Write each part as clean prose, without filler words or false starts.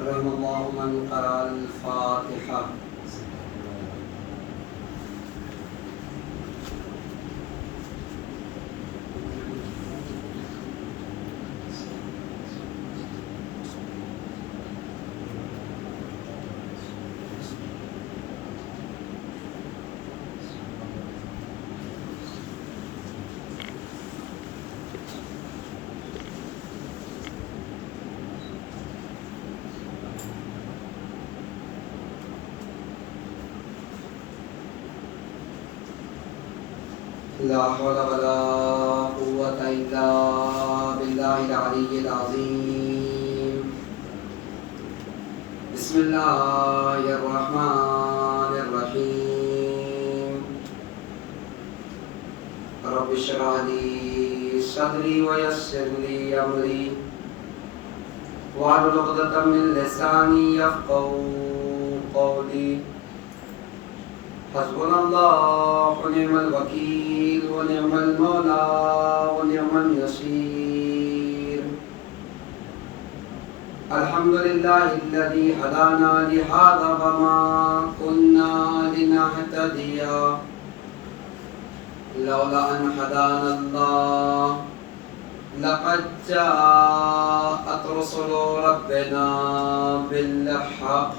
رحم الله من قرأ الفاتحة. لا حول ولا قوة إلا بالله العلي العظيم. بسم الله الرحمن الرحيم. رب اشرح لي صدري ويسر لي أمري واحلل عقدة من لساني يفقهوا قولي. حسبنا الله ونعم الوكيل ونعم المولى ونعم النصير. الحمد لله الذي هدانا لهذا وما كنا لنهتدي لولا أن هدانا الله. لقد جاءت رسل ربنا بالحق.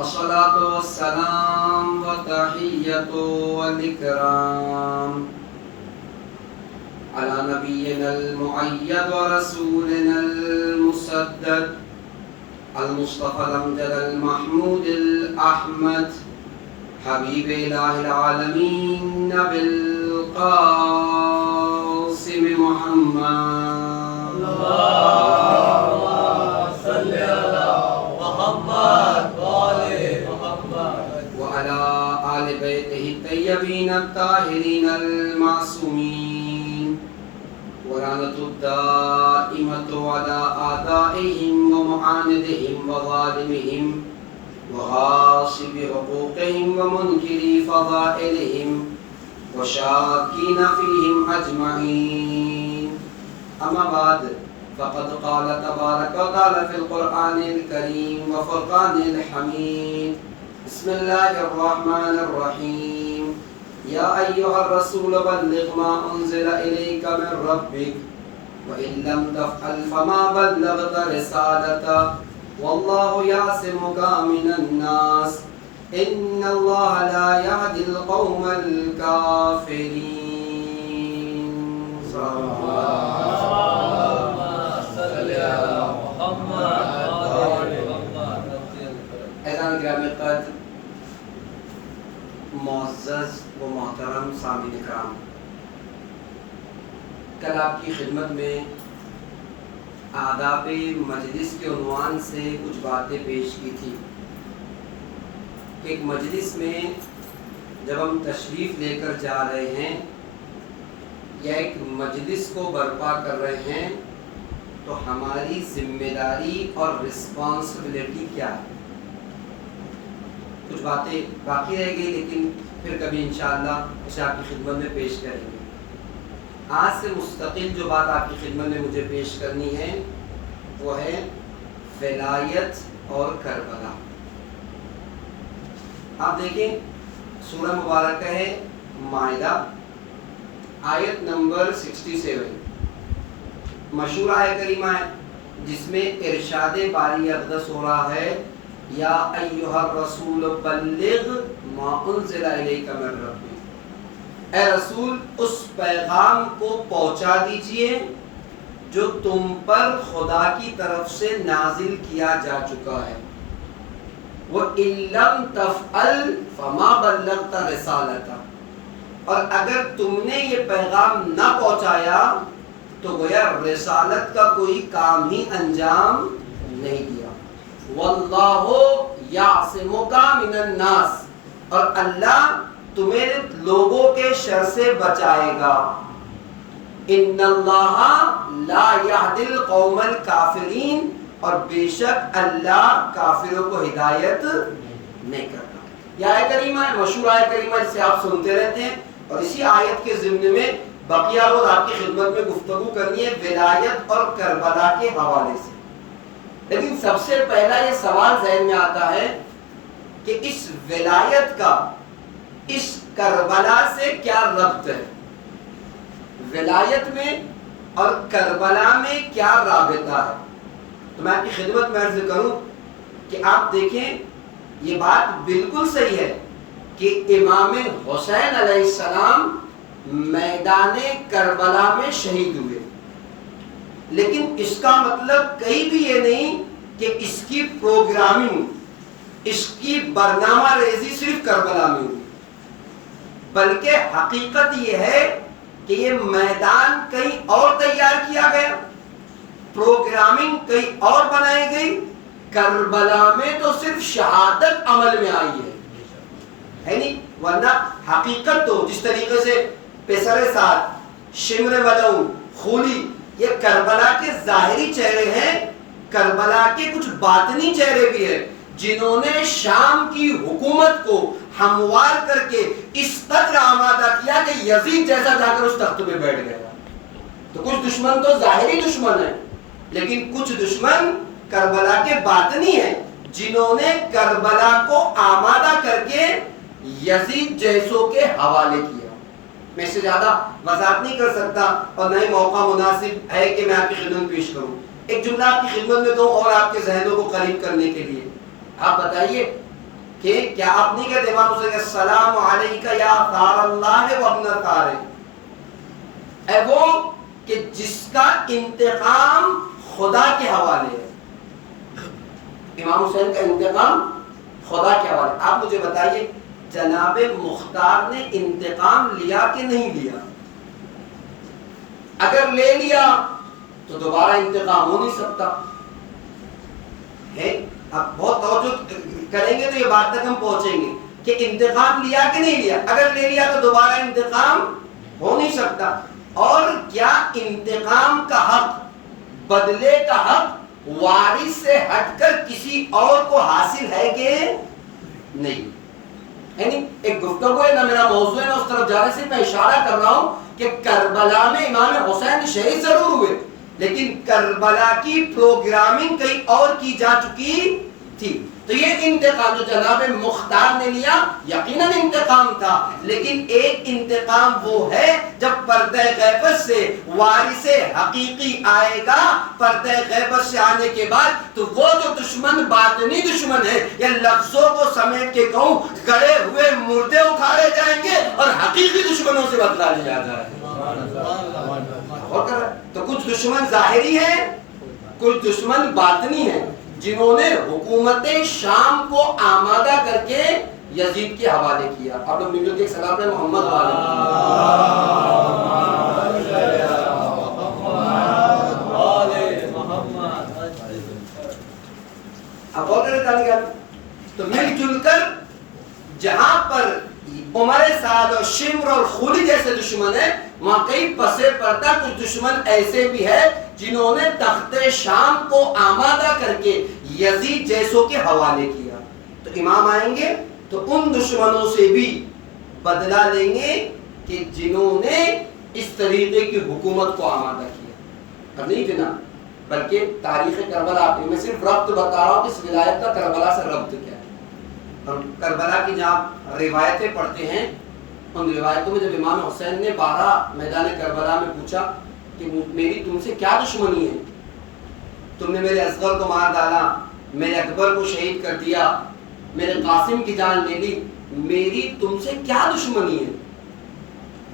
الصلاة والسلام والتحية والإكرام على نبينا المؤيد ورسولنا المسدد المصطفى الأمجد المحمود الأحمد حبيب إله العالمين بالقاسم محمد. اللهم صل على محمد وعلى آل بيته الطيبين الطاهرين المعصومين ولعنة الدائمة على أعدائهم ومعاندهم وظالمهم وغاصب حقوقهم ومنكري فضائلهم وشاكين فيهم أجمعين. أما بعد فقد قال تبارك وتعالى في القرآن الكريم وفرقان الحميد. بسم الله الرحمن الرحيم. يا أيها الرسول بلغ ما أنزل إليك من ربك وإن لم تفعل فما بلغت رسالته والله يعصمك من الناس إن الله لا يهدي القوم الكافرين. اعزائے گرامی قدر، معزز و محترم سامعین کرام، کل آپ کی خدمت میں آداب مجلس کے عنوان سے کچھ باتیں پیش کی تھی کہ ایک مجلس میں جب ہم تشریف لے کر جا رہے ہیں یا ایک مجلس کو برپا کر رہے ہیں تو ہماری ذمہ داری اور رسپانسبلٹی کیا ہے. کچھ باتیں باقی رہ گئی لیکن پھر کبھی انشاءاللہ اسے آپ کی خدمت میں پیش کریں گے. آج سے مستقل جو بات آپ کی خدمت میں مجھے پیش کرنی ہے وہ ہے ولایت اور کربلا. آپ دیکھیں سورہ مبارکہ ہے مائدہ آیت نمبر 67، مشہور آیت کریمہ ہے جس میں ارشاد باری اقدس ہو رہا ہے یا ایھا الرسول بلغ ما انزل الیک من ربک. اے رسول اس پیغام کو پہنچا دیجئے جو تم پر خدا کی طرف سے نازل کیا جا چکا ہے. وَإِن لَّمْ تَفْعَلْ فَمَا بَلَّغْتَ رِسَالَتَهُ، اور اگر تم نے یہ پیغام نہ پہنچایا تو گویا رسالت کا کوئی کام ہی انجام نہیں دیا. وَاللَّهُ يَعْصِمُكَ مِنَ النَّاسِ، اور اللہ تمہیں لوگوں کے شر سے بچائے گا. ان اللہ لا یہدی القوم الکافرین، اور بے شک اللہ کافروں کو ہدایت نہیں کرتا. یہ آیت کریمہ ہے، مشہور آیت کریمہ جسے آپ سنتے رہتے ہیں، اور اسی آیت کے ضمن میں بقیہ روز آپ کی خدمت میں گفتگو کرنی ہے ولایت اور کربلا کے حوالے سے. لیکن سب سے پہلا یہ سوال ذہن میں آتا ہے کہ اس ولایت کا اس کربلا سے کیا ربط ہے؟ ولایت میں اور کربلا میں کیا رابطہ ہے؟ تو میں آپ کی خدمت میں عرض کروں کہ آپ دیکھیں یہ بات بالکل صحیح ہے کہ امام حسین علیہ السلام میدان کربلا میں شہید ہوئے، لیکن اس کا مطلب کہیں بھی یہ نہیں کہ اس کی پروگرامنگ، اس کی برنامہ ریزی صرف کربلا میں ہوئی، بلکہ حقیقت یہ ہے کہ یہ میدان کہیں اور تیار کیا گیا، پروگرامنگ کہیں اور بنائی گئی، کربلا میں تو صرف شہادت عمل میں آئی ہے نہیں، ورنہ حقیقت تو جس طریقے سے پسر سعد، شمر ملعون، خولی، یہ کربلا کے ظاہری چہرے ہیں، کربلا کے کچھ باطنی چہرے بھی ہیں جنہوں نے شام کی حکومت کو ہموار کر کے اس قدر آمادہ کیا کہ یزید جیسا جا کر اس تخت پہ بیٹھ گیا۔ تو کچھ دشمن تو ظاہری دشمن ہیں، لیکن کچھ دشمن کربلا کے باطنی ہیں جنہوں نے کربلا کو آمادہ کر کے یزید جیسوں کے حوالے کیا۔ میں اس سے زیادہ وضاحت نہیں کر سکتا اور نہ ہی موقع مناسب ہے کہ میں آپ کی خدمت پیش کروں۔ ایک جملہ آپ کی خدمت میں دوں اور آپ کے ذہنوں کو قریب کرنے کے لیے، آپ بتائیے کہ کیا آپ نہیں کہتے امام حسین السلام علیکہ یا ثار اللہ و ابن ثارہ، اے وہ کہ جس کا انتقام خدا کے حوالے ہے، امام حسین کا انتقام خدا کے حوالے۔ آپ مجھے بتائیے جناب مختار نے انتقام لیا کہ نہیں لیا؟ اگر لے لیا تو دوبارہ انتقام ہو نہیں سکتا ہے۔ اب بہت توجہ کریں گے تو یہ بات تک ہم پہنچیں گے کہ انتقام لیا کہ نہیں لیا۔ اگر لے لیا تو دوبارہ انتقام ہو نہیں سکتا۔ اور کیا انتقام کا حق، بدلے کا حق وارث سے ہٹ کر کسی اور کو حاصل ہے کہ نہیں؟ یعنی ایک گفتگو ہے، نہ میرا موضوع ہے نہ اس طرف جا رہے، صرف میں اشارہ کر رہا ہوں کہ کربلا میں امام حسین شہید ضرور ہوئے، لیکن کربلا کی پروگرامنگ کہیں اور کی جا چکی تھی۔ تو یہ انتقام جو جناب مختار نے لیا یقیناً انتقام تھا، لیکن ایک انتقام وہ ہے جب پردہ غیبت سے وارث حقیقی آئے گا، پردہ غیبت سے آنے کے بعد تو وہ جو دشمن باطنی دشمن ہے، یا لفظوں کو سمیٹ کے کہوں گڑے ہوئے مردے اکھاڑے جائیں گے اور حقیقی دشمنوں سے بدلا لیا جائے گا۔ تو کچھ دشمن ظاہری ہیں، کچھ دشمن باطنی ہیں جنہوں نے حکومت شام کو آمادہ کر کے یزید کے حوالے کیا۔ آپ لوگ مل کے ایک سلام محمد والے۔ اب اور تو مل جل کر جہاں پر عمر سعد اور شمر اور خولی جیسے دشمن ہیں، وہاں کئی پسے پردہ کچھ دشمن ایسے بھی ہیں جنہوں نے تخت شام کو آمادہ کر کے یزید جیسوں کے حوالے کیا۔ تو امام آئیں گے تو ان دشمنوں سے بھی بدلہ لیں گے کہ جنہوں نے اس طریقے کی حکومت کو آمادہ کیا۔ اور نہیں جناب، بلکہ تاریخ کربلا آپ میں صرف ربط بتا رہا ہوں کہ اس ولایت کا کربلا سے ربط کیا ہے۔ اور کربلا کی جہاں روایتیں پڑھتے ہیں، ان روایتوں میں جب امام حسین نے 12 میدان کربلا میں پوچھا کہ میری تم سے کیا دشمنی ہے، تم نے میرے اصغر کو مار ڈالا، میرے اکبر کو شہید کر دیا، میرے قاسم کی جان لے لی، میری تم سے کیا دشمنی ہے؟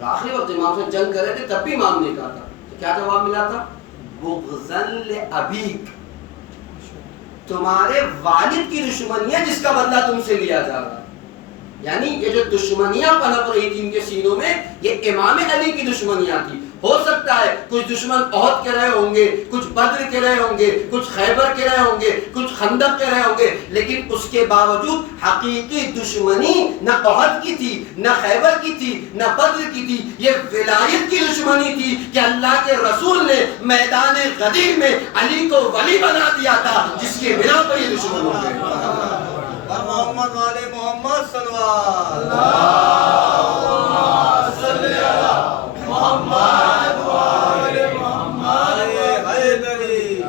آخری وقت امام سے جنگ کر رہے تھے تب بھی امام نے کہا تھا، تو کیا جواب ملا تھا؟ بغضاً لأبیک، تمہارے والد کی دشمنی ہے جس کا بدلہ تم سے لیا جا رہا ہے۔ یعنی یہ جو دشمنیاں پنپ رہی تھی ان کے سینوں میں، یہ امام علی کی دشمنیاں تھی۔ ہو سکتا ہے کچھ دشمن احد کے رہے ہوں گے، کچھ بدر کے رہے ہوں گے، کچھ خیبر کے رہے ہوں گے، کچھ خندق کے رہے ہوں گے، لیکن اس کے باوجود حقیقی دشمنی نہ احد کی تھی، نہ خیبر کی تھی، نہ بدر کی تھی، یہ ولایت کی دشمنی تھی کہ اللہ کے رسول نے میدان غدیر میں علی کو ولی بنا دیا تھا، جس کی بنا پر یہ دشمن ہو گئے۔ محمد والے محمد صلی اللہ محمد والے محمد حیدری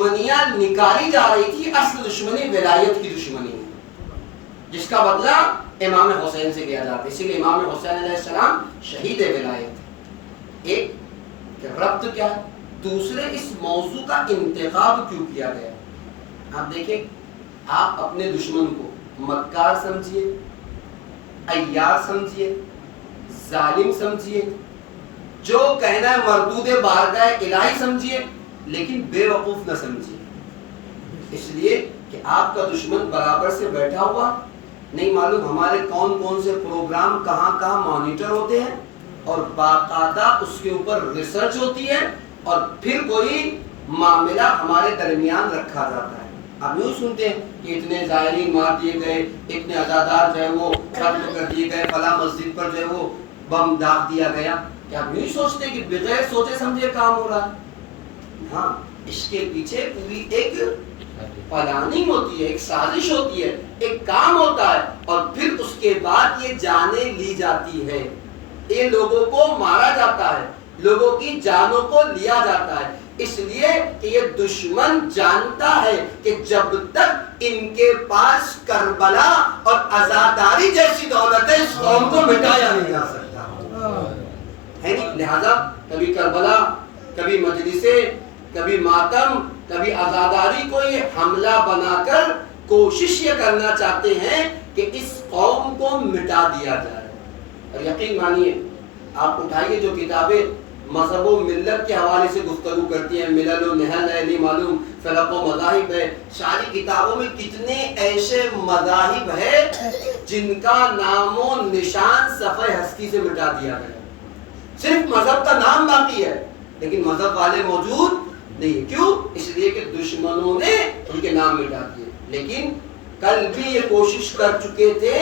دشمنیاں نکالی جا رہی تھی، اصل دشمنی ولایت کی دشمنی ہے، جس کا بدلہ امام حسین سے لیا جاتا ہے. اسی لیے امام حسین علیہ السلام شہید ولایت. ایک ربط کیا ہے، دوسرے اس موضوع کا انتخاب کیوں کیا گیا. آپ دیکھیں، آپ اپنے دشمن کو مکار سمجھیے، عیار سمجھیے، ظالم سمجھیے، جو کہنا ہے مردود بارگاہ الہی سمجھیے، لیکن بے وقوف نہ سمجھیے. اس لیے کہ آپ کا دشمن برابر سے بیٹھا ہوا، نہیں معلوم ہمارے کون کون سے پروگرام کہاں کہاں مانیٹر ہوتے ہیں، اور باقاعدہ اس کے اوپر ریسرچ ہوتی ہے، اور پھر کوئی معاملہ ہمارے درمیان رکھا جاتا ہے. آپ یوں سنتے ہیں کہ اتنے زائرین مار دیے گئے، اتنے عزادار جو ہے وہ قتل کر دیے گئے، فلاں مسجد پر جو ہے وہ بم داغ دیا گیا. کیا آپ یوں سوچتے ہیں کہ بغیر سوچے سمجھے کام ہو رہا ہے؟ ہاں، اس کے پیچھے پوری ایک پلاننگ ہوتی ہے، ایک سازش ہوتی ہے، ایک کام ہوتا ہے، اور پھر اس کے بعد یہ جانیں لی جاتی ہے، یہ لوگوں کو مارا جاتا ہے، لوگوں کی جانوں کو لیا جاتا ہے. اس لیے کہ یہ دشمن جانتا ہے کہ جب تک ان کے پاس کربلا اور عزاداری جیسی دولت ہے، اس قوم کو مٹایا نہیں جا سکتا ہے. لہذا کبھی کربلا، کبھی مجلسیں، کبھی ماتم، کبھی عزاداری کو یہ حملہ بنا کر کوشش یہ کرنا چاہتے ہیں کہ اس قوم کو مٹا دیا جائے. اور یقین مانیے، آپ اٹھائیے جو کتابیں مذہب و ملت کے حوالے سے گفتگو کرتی ہیں، ملل و نحل ہے، نہیں معلوم فرق و مذاہب ہے، ساری کتابوں میں کتنے ایسے مذاہب ہے جن کا نام و نشان صفحہ ہستی سے مٹا دیا گیا. صرف مذہب کا نام باقی ہے، لیکن مذہب والے موجود نہیں ہے. کیوں؟ اس لیے کہ دشمنوں نے ان کے نام مٹا دیے. لیکن کل بھی یہ کوشش کر چکے تھے،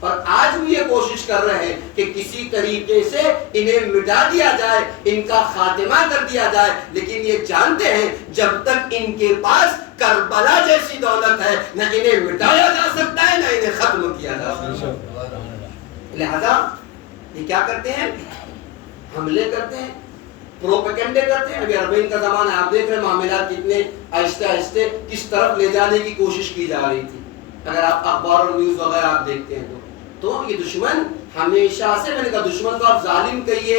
اور آج بھی یہ کوشش کر رہے ہیں کہ کسی طریقے سے انہیں مٹا دیا جائے، ان کا خاتمہ کر دیا جائے. لیکن یہ جانتے ہیں جب تک ان کے پاس کربلا جیسی دولت ہے، نہ انہیں مٹایا جا سکتا ہے، نہ انہیں ختم کیا جا سکتا ہے. لہذا یہ کیا کرتے ہیں؟ حملے کرتے ہیں، پروپیگنڈے کرتے ہیں. ابھی عربین کا زمانہ ہے، آپ دیکھ رہے ہیں معاملات کتنے آہستہ آہستہ کس طرف لے جانے کی کوشش کی جا رہی تھی. اگر آپ اخبار اور نیوز وغیرہ آپ دیکھتے ہیں تو یہ دشمن ہمیشہ سے، میں نے کہا دشمن کو آپ ظالم کہیے،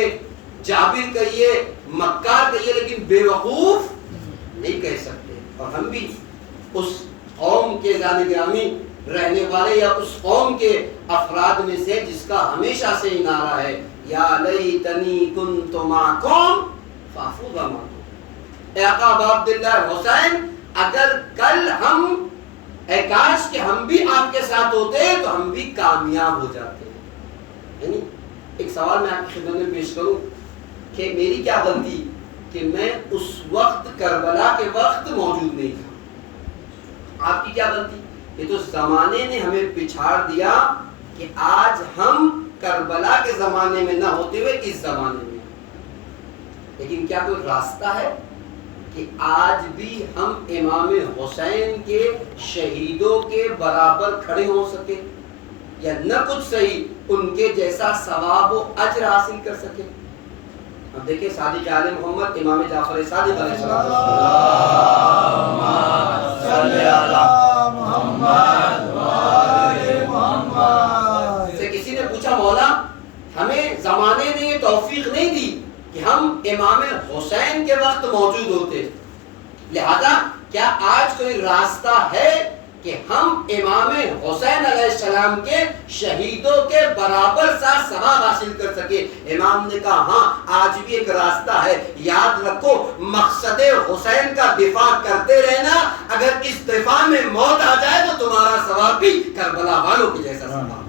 جابر کہیے، مکار کہیے، لیکن بے وقوف نہیں کہہ سکتے. اور ہم بھی اس قوم کے جان گرامی رہنے والے، یا اس قوم کے افراد میں سے جس کا ہمیشہ سے ہی نعرہ ہے، یا لیتنی کنت معکم فافوز معکم. اے آقا ابا عبداللہ حسین، اگر کل ہم، اے کاش کہ ہم بھی آپ کے ساتھ ہوتے تو ہم بھی کامیاب ہو جاتے. یعنی ایک سوال میں آپ کی خدمت میں پیش کروں کہ میری کیا غلطی کہ میں اس وقت کربلا کے وقت موجود نہیں تھا؟ آپ کی کیا غلطی؟ یہ تو زمانے نے ہمیں پچھاڑ دیا کہ آج ہم کربلا کے زمانے میں نہ ہوتے ہوئے اس زمانے میں. لیکن کیا کوئی راستہ ہے کہ آج بھی ہم امام حسین کے شہیدوں کے برابر کھڑے ہو سکے، یا نہ کچھ صحیح ان کے جیسا ثواب و اجر حاصل کر سکے؟ اب دیکھیں صادق آل محمد امام جعفر صادق علیہ السلام سے کسی نے پوچھا، مولا ہمیں زمانے نے یہ توفیق نہیں دی کہ ہم امام حسین کے وقت موجود ہوتے، لہذا کیا آج کوئی راستہ ہے کہ ہم امام حسین علیہ السلام کے شہیدوں کے برابر سا ثواب حاصل کر سکے؟ امام نے کہا ہاں، آج بھی ایک راستہ ہے. یاد رکھو، مقصد حسین کا دفاع کرتے رہنا. اگر اس دفاع میں موت آ جائے تو تمہارا ثواب بھی کربلا والوں کے جیسا ثواب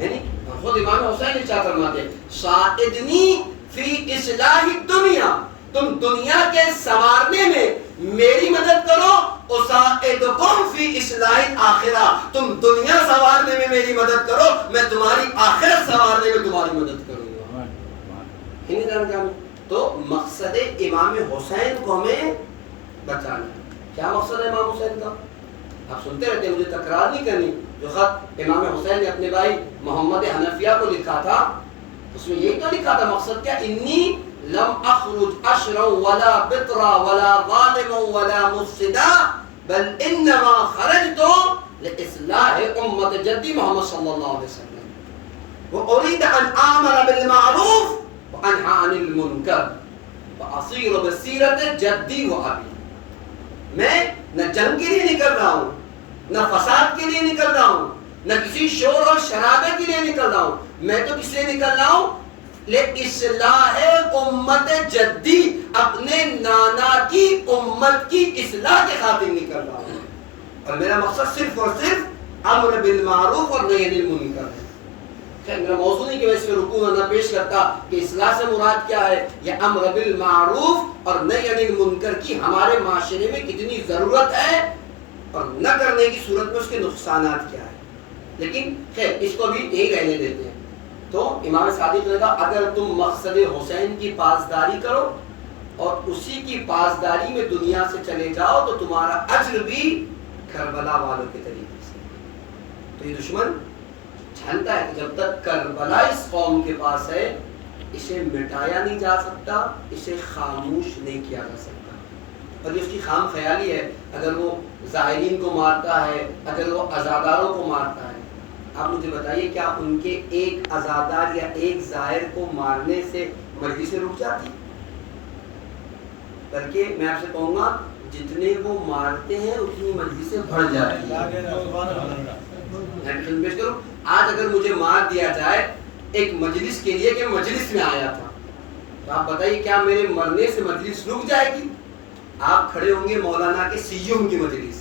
ہے. خود امام حسین نے کیا فرماتے ہیں؟ ساعدنی فی اصلاح الدنیا، تم دنیا کے سنوارنے میں میری مدد کرو. اساعدکم فی اصلاح الآخرہ، تم دنیا سنوارنے میں میری مدد کرو، میں تمہاری آخرت سنوارنے میں تمہاری مدد کروں گا. تو مقصد امام حسین کو ہمیں بچانا. کیا مقصد ہے امام حسین کا؟ آپ سنتے رہتے ہیں، مجھے تکرار نہیں کرنی. جو خط امام حسین نے اپنے بھائی محمد حنفیہ کو لکھا تھا، اس میں یہی تو لکھا تھا مقصد کیا، انی لم اخرج اشرا ولا بطرا ولا ظالما ولا مفسدا بل انما خرجت لاصلاح امت جدی محمد صلی اللہ علیہ وسلم واريد ان اعمل بالمعروف وانهى عن المنکر واصير بسیرت جدی و ابی. میں نہ جنگ کے لیے نکل رہا ہوں، نہ فساد کے لیے نکل رہا ہوں، نہ کسی شور اور شرابے کے لیے نکل رہا ہوں. میں تو کس لیے نکل رہا ہوں؟ اصلاح امت جدی، اپنے نانا کی امت کی اصلاح کے خاطر نکل رہا ہوں. اور میرا مقصد صرف اور صرف امر بالمعروف اور نہی عن المنکر ہے. خیر میرا موضوع نہیں کہ میں اس میں رکوع نہ پیش کرتا کہ اصلاح سے مراد کیا ہے، یا امر بالمعروف اور نہی عن المنکر کی ہمارے معاشرے میں کتنی ضرورت ہے اور نہ کرنے کی صورت میں اس کے نقصانات کیا ہے. لیکن خیر اس کو بھی یہی رہنے دیتے ہیں. تو امام صادق نے کہا اگر تم مقصد حسین کی پاسداری کرو اور اسی کی پاسداری میں دنیا سے چلے جاؤ تو تمہارا اجر بھی کربلا والوں کے طریقے سے. تو یہ دشمن جانتا ہے کہ جب تک کربلا اس قوم کے پاس ہے اسے مٹایا نہیں جا سکتا، اسے خاموش نہیں کیا جا سکتا. اور یہ اس کی خام خیالی ہے. اگر وہ زائرین کو مارتا ہے، اگر وہ عزاداروں کو مارتا ہے، آپ مجھے بتائیے کیا ان کے ایک عزادار یا ایک زائر کو مارنے سے مجلس رک جاتی؟ بلکہ میں آپ سے کہوں گا جتنے وہ مارتے ہیں اتنی مجلسیں بڑھ جاتی ہیں. آج اگر مجھے مار دیا جائے ایک مجلس کے لیے کہ مجلس میں آیا تھا، تو آپ بتائیے کیا میرے مرنے سے مجلس رک جائے گی؟ آپ کھڑے ہوں گے مولانا کے سیوم کی مجلس،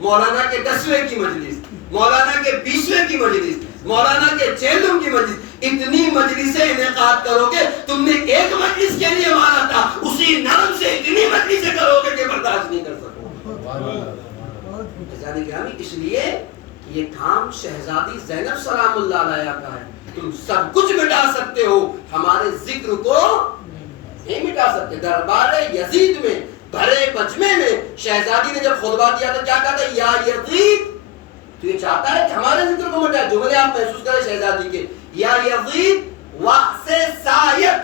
مولانا کے 10ویں کی مجلس، مولانا کے 20ویں کی مجلس، مولانا کے 6ویں کی مجلس. اتنی مجلسیں انعقاد کرو گے. تم نے ایک مجلس کے لیے مارا تھا، اسی نرم سے اتنی مجلسیں کرو گے کہ برداشت نہیں کر سکو. اس لیے یہ کام شہزادی زینب سلام اللہ علیہ کا ہے. تم سب کچھ مٹا سکتے ہو، ہمارے ذکر کو نہیں مٹا سکتے. دربار یزید میں بھرے مجمع میں شہزادی نے جب خطبہ دیا تو کیا کہا تھا؟ یا یزید، تو یہ چاہتا ہے کہ ہمارے ذکر کو مٹائے. جملے آپ محسوس کریں شہزادی کے، یا یزید واسے سایت،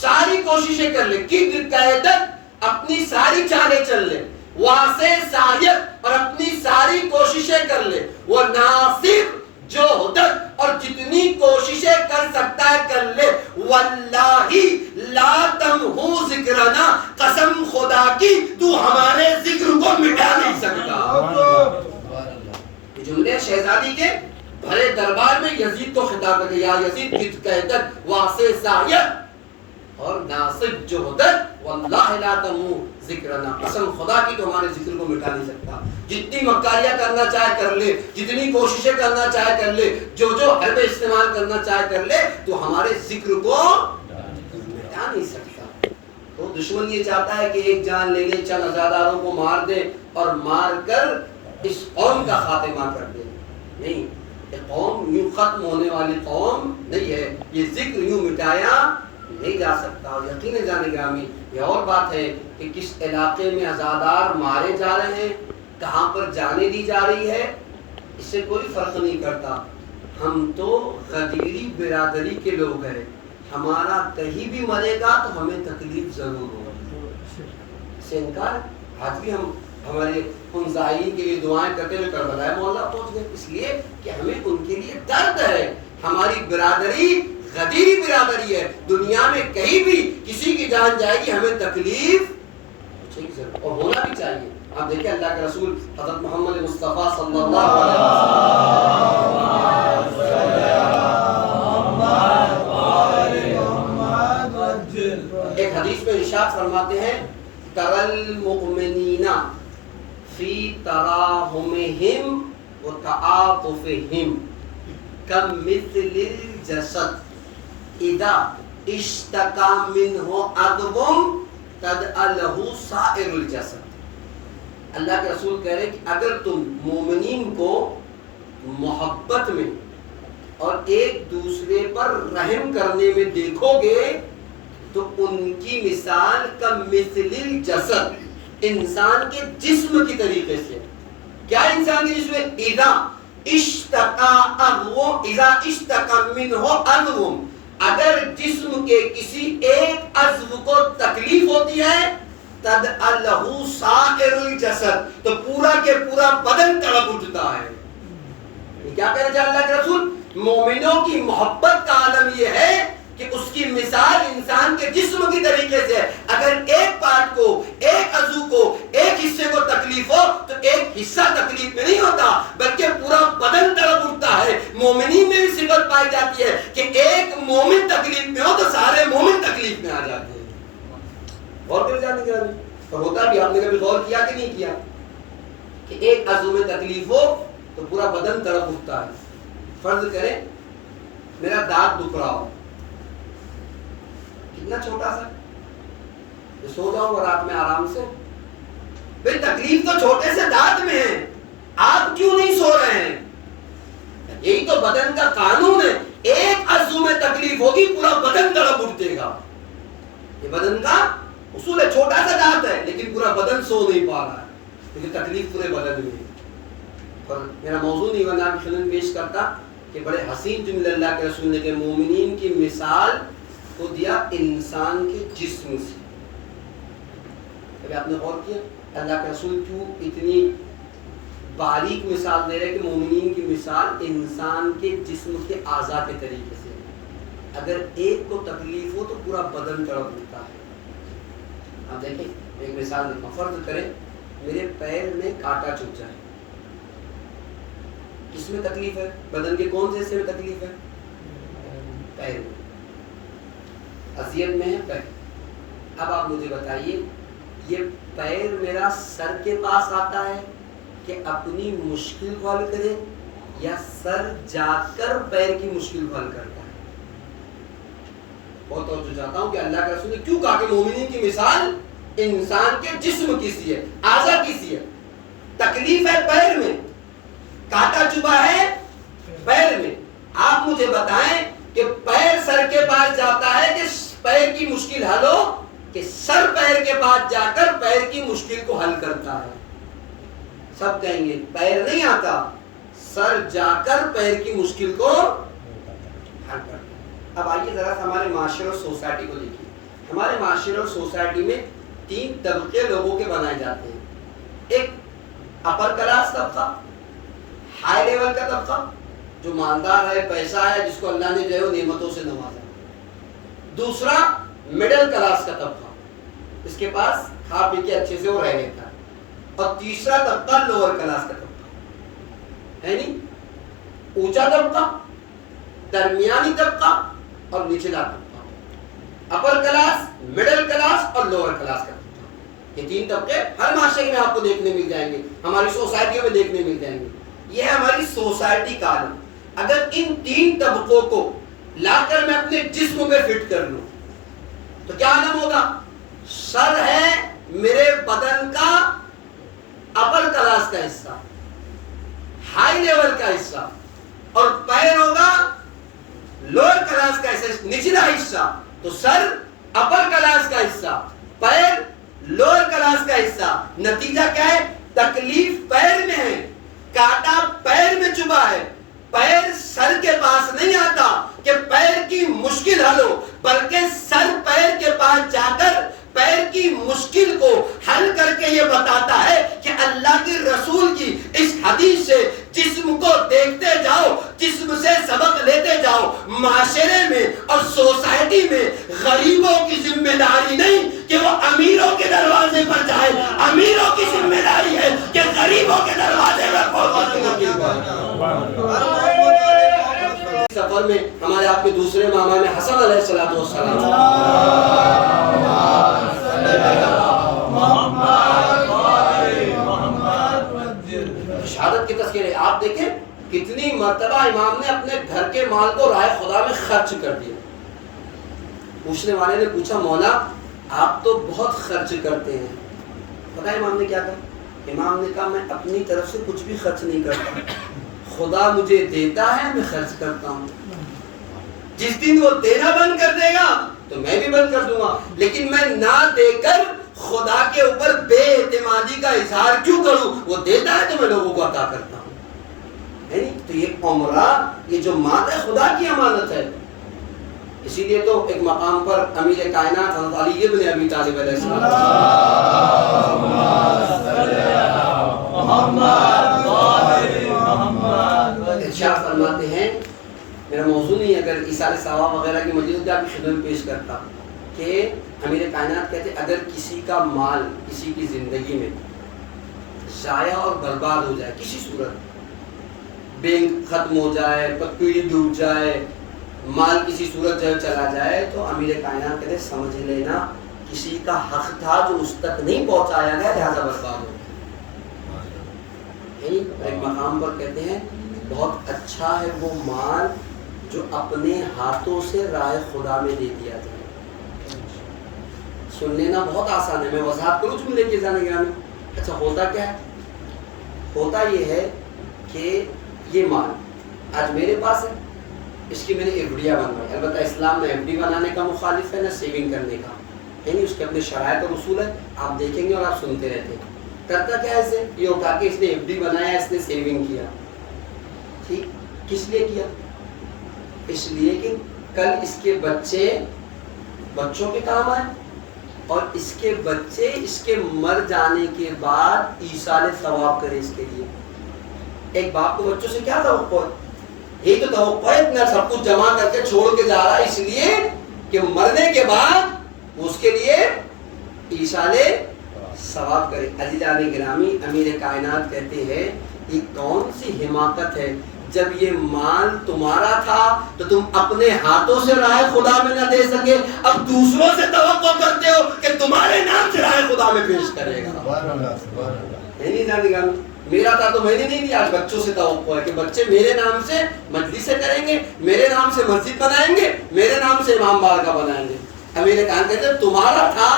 ساری کوششیں کر لے، کی قیادت اپنی ساری چالیں چل لے، واسے سایت اور اپنی ساری کوششیں کر لے، وہ ناصر جو حدت اور جتنی کوششیں کر سکتا ہے کر لے. واللہ لا تمحو ذکرنا، قسم خدا کی تو ہمارے ذکر کو مٹا نہیں سکتا. یہ جملے شہزادی کے بھرے دربار میں یزید کو خطاب کر کے، یا یزید جت قیادت واسع سایت اور ناصب جو حدت، واللہ لا تمحو ذکرنا، قسم خدا کی تو ہمارے ذکر کو مٹا نہیں سکتا. جتنی مکاریاں کرنا چاہے کر لے، جتنی کوششیں کرنا چاہے کر لے، جو حرب استعمال کرنا چاہے کر لے، تو ہمارے ذکر کو مٹا نہیں سکتا. تو دشمن یہ چاہتا ہے کہ ایک جان لے لے، چند عزاداروں کو مار دے اور مار کر اس قوم کا خاتمہ کر دے. نہیں، یہ قوم یوں ختم ہونے والی قوم نہیں ہے. یہ ذکر یوں مٹایا نہیں جا سکتا. اور یقین جانے گرامی یہ اور بات ہے کہ کس علاقے میں عزادار مارے جا رہے ہیں، کہاں پر جانے دی جا رہی ہے، اس سے کوئی فرق نہیں کرتا. ہم تو غدیری برادری کے لوگ ہیں، ہمارا کہیں بھی مرے گا تو ہمیں تکلیف ضرور ہوگی. اس سے انکار. آج بھی ہم ہمارے ان زائرین کے لیے دعائیں کرتے ہوئے کربلا مولا پہنچ گئے، اس لیے کہ ہمیں ان کے لیے درد ہے. ہماری برادری غدیری برادری ہے، دنیا میں کہیں بھی کسی کی جان جائے گی ہمیں تکلیف اور ہونا بھی چاہیے. آپ دیکھیں اللہ کے رسول حضرت محمد مصطفیٰ صلی اللہ علیہ وسلم ایک حدیث میں ارشاد فرماتے ہیں، ترى المؤمنین فی تراحمہم وتعاطفہم کمثل الجسد اذا اشتکا منہ عضو تداعی لہ سائر الجسد. اللہ کے رسول کہہ رہے ہیں کہ اگر تم مومنین کو محبت میں اور ایک دوسرے پر رحم کرنے میں دیکھو گے تو ان کی مثال کا مثل الجسد، انسان کے جسم کی طریقے سے. کیا انسان کے جسم میں؟ اذا اشتکا منہ عضو، اگر جسم کے کسی ایک عضو کو تکلیف ہوتی ہے تد الہ سائر الجسد، تو پورا کے پورا بدن تڑپ اٹھتا ہے۔ کیا کہنا چاہ اللہ کے رسول؟ مومنوں کی محبت کا عالم یہ ہے کہ اس کی مثال انسان کے جسم کی طریقے سے ہے۔ اگر ایک پارٹ کو، ایک عضو کو، ایک حصے کو تکلیف ہو تو ایک حصہ تکلیف میں نہیں ہوتا بلکہ پورا بدن تڑپ اٹھتا ہے۔ مومنین میں بھی صفت پائی جاتی ہے کہ ایک مومن تکلیف میں ہو تو سارے مومن تکلیف میں آ جاتے ہیں۔ اور پھر جانے کے بعد ہوتا بھی، آپ نے کبھی غور کیا کہ نہیں کیا کہ ایک عضو میں تکلیف ہو تو پورا بدن تڑپ اٹھتا ہے۔ فرض کریں میرا دانت دکھ رہا ہو، کتنا چھوٹا سا، میں سو جاؤں گا رات میں آرام سے، بھئی تکلیف تو چھوٹے سے دانت میں ہے، آپ کیوں نہیں سو رہے ہیں؟ یہی تو بدن کا قانون ہے، ایک عضو میں تکلیف ہوگی پورا بدن تڑپ اٹھے گا۔ یہ بدن کا اصول ہے، چھوٹا سا دانت ہے لیکن پورا بدن سو نہیں پا رہا ہے کیونکہ تکلیف پورے بدن میں ہے۔ اور میرا موضوع نہیں بنا خدمت پیش کرتا کہ بڑے حسین جملے اللہ کے رسول نے کہ مومنین کی مثال کو دیا انسان کے جسم سے۔ ابھی آپ نے غور کیا اللہ کے رسول کیوں اتنی باریک مثال دے رہے کہ مومنین کی مثال انسان کے جسم کے اعضاء کے طریقے سے، اگر ایک کو تکلیف ہو تو پورا بدن تڑپ اٹھتا ہے۔ آپ دیکھیں ایک مثال دیتا ہوں، فرض کریں میرے پیر میں کانٹا چبھ جائے، کس میں تکلیف ہے؟ بدن کے کون سے حصے میں تکلیف ہے؟ پیر میں، اذیت میں ہے پیر۔ اب آپ مجھے بتائیے یہ پیر میرا سر کے پاس آتا ہے کہ اپنی مشکل کو حل کرے یا سر جا کر پیر کی مشکل کو حل کرتا ہے؟ بہت توجہ چاہتا ہوں کہ اللہ کے رسول نے کیوں کہا کہ مومنین کی مثال انسان کے جسم کی سی ہے، اعضاء کی سی ہے۔ تکلیف ہے پیر میں، کانٹا چبھا ہے پیر میں، آپ مجھے بتائیں کہ پیر سر کے پاس جاتا ہے کہ پیر کی مشکل حل ہو، کہ سر پیر کے پاس جا کر پیر کی مشکل کو حل کرتا ہے؟ سب کہیں گے پیر نہیں آتا، سر جا کر پیر کی مشکل کو حل کرتا ہے۔ اب آئیے ذرا سا ہمارے معاشرے اور سوسائٹی کو دیکھیے۔ ہمارے معاشرے اور سوسائٹی میں 3 طبقے لوگوں کے بنائے جاتے ہیں۔ ایک اپر کلاس طبقہ، ہائی لیول کا طبقہ جو مالدار ہے، پیسہ ہے، جس کو اللہ نے جو ہے وہ نعمتوں سے نوازا۔ دوسرا مڈل کلاس کا طبقہ، اس کے پاس کھا پی کے اچھے سے وہ رہ لیتا ہے۔ اور تیسرا طبقہ لوور کلاس کا طبقہ ہے، نہیں اونچا طبقہ، درمیانی طبقہ اور نچلا طبقہ، اپر کلاس، مڈل کلاس اور لوور کلاس کا طبقہ۔ یہ 3 طبقے ہر معاشرے میں آپ کو دیکھنے مل جائیں گے، ہماری سوسائٹیوں میں دیکھنے مل جائیں گے۔ یہ ہے ہماری سوسائٹی کا عالم۔ اگر ان 3 طبقوں کو لا کر میں اپنے جسم پہ فٹ کر لوں تو کیا عالم ہوگا؟ سر ہے میرے بدن کا اپر کلاس کا حصہ، ہائی لیول کا حصہ، اور پیر ہوگا لوور کلاس کا حصہ، نچلا حصہ۔ تو سر اپر کلاس کا حصہ، پیر لوور کلاس کا حصہ۔ نتیجہ کیا ہے؟ تکلیف پیر میں ہے، کانٹا پیر میں چبھا ہے، پیر سر کے پاس نہیں آتا کہ پیر کی مشکل حل ہو، بلکہ سر پیر کے پاس جا کر پیر کی مشکل کو حل کر کے یہ بتاتا ہے کہ اللہ کے رسول کی اس حدیث سے جسم کو دیکھتے جاؤ، جسم سے سبق لیتے جاؤ۔ معاشرے میں اور سوسائٹی میں غریبوں کی ذمہ داری نہیں کہ وہ امیروں کے دروازے پر جائے، امیروں کی ذمہ داری ہے کہ غریبوں کے دروازے پر پہنچے۔ سفر میں ہمارے آپ کے دوسرے ماموں میں حسن علیہ السلام شہادت کی تذکیر ہے۔ آپ دیکھیں کتنی مرتبہ امام نے اپنے گھر کے مال کو راہ خدا میں خرچ کر دیا۔ پوچھنے والے نے پوچھا مولا آپ تو بہت خرچ کرتے ہیں، پتہ ہے امام نے کیا کہا؟ امام نے کہا میں اپنی طرف سے کچھ بھی خرچ نہیں کرتا، خدا مجھے دیتا ہے میں خرچ کرتا ہوں۔ جس دن وہ دینا بند کر دے گا تو میں بھی بند کر دوں گا، لیکن میں نہ دے کر خدا کے اوپر بے اعتمادی کا اظہار کیوں کروں؟ وہ دیتا ہے تو میں لوگوں کو عطا کرتا ہوں، ہے نہیں؟ تو یہ عمرہ، یہ جو مال ہے خدا کی امانت ہے، اسی لیے تو ایک مقام پر امیر کائنات حضرت علی ابن ابی طالب علیہ السلام ارشاد فرماتے ہیں، میرا موضوع نہیں ہے، اگر ایصال ثواب وغیرہ کی مجلس جا کے خدمت پیش کرتا کہ امیر کائنات کہتے اگر کسی کا مال کسی کی زندگی میں ضائع اور برباد ہو جائے، کسی صورت بینک ختم ہو جائے، پکڑی ڈوب جائے، مال کسی صورت جو چلا جائے، تو امیر کائنات کہتے سمجھ لینا کسی کا حق تھا جو اس تک نہیں پہنچایا گیا، لہذا برباد ہو گیا۔ ایک مقام پر کہتے ہیں بہت اچھا ہے وہ مال جو اپنے ہاتھوں سے راہ خدا میں دے دیا جائے۔ سن لینا بہت آسان ہے، میں وضاحت کروں جملے کے جانے گرامی۔ اچھا ہوتا کیا ہے؟ ہوتا یہ ہے کہ یہ مال آج میرے پاس ہے، اس کی میں نے ایف ڈیاں بنوائی۔ البتہ اسلام میں ایف ڈی بنانے کا مخالف ہے، نہ سیونگ کرنے کا، یعنی اس کے اپنے شرائط اور اصول ہے، آپ دیکھیں گے اور آپ سنتے رہتے ہیں۔ کرتا کیا ہے اسے؟ یہ اٹھا کے اس نے ایف ڈی بنایا، اس نے سیونگ کیا۔ ٹھیک، کس لیے کیا؟ اس لیے کہ کل اس کے بچوں کے کام آئے، اور اس کے بچے اس کے مر جانے کے بعد ایصال ثواب کرے اس کے لیے۔ ایک باپ کو بچوں سے کیا توقع ہے؟ یہی تو توقع ہے، اتنا سب کچھ جمع کر کے چھوڑ کے جا رہا ہے اس لیے کہ مرنے کے بعد اس کے لیے ایصال ثواب کرے۔ عزیزان گرامی، امیر کائنات کہتے ہیں یہ کون سی حماقت ہے، جب یہ مال تمہارا تھا تو تم اپنے ہاتھوں سے راہ خدا میں نہ دے سکے، اب دوسروں سے توقع کرتے ہو کہ تمہارے نام سے راہ خدا میں پیش کرے گا۔ نہیں جانے گا، میرا تھا تو میں نے نہیں دیا، آج بچوں سے توقع ہے کہ بچے میرے نام سے مجلسیں کریں گے، میرے نام سے مسجد بنائیں گے، میرے نام سے امام بارگاہ بنائیں گے۔ امیر کہاں کہتے ہیں تمہارا تھا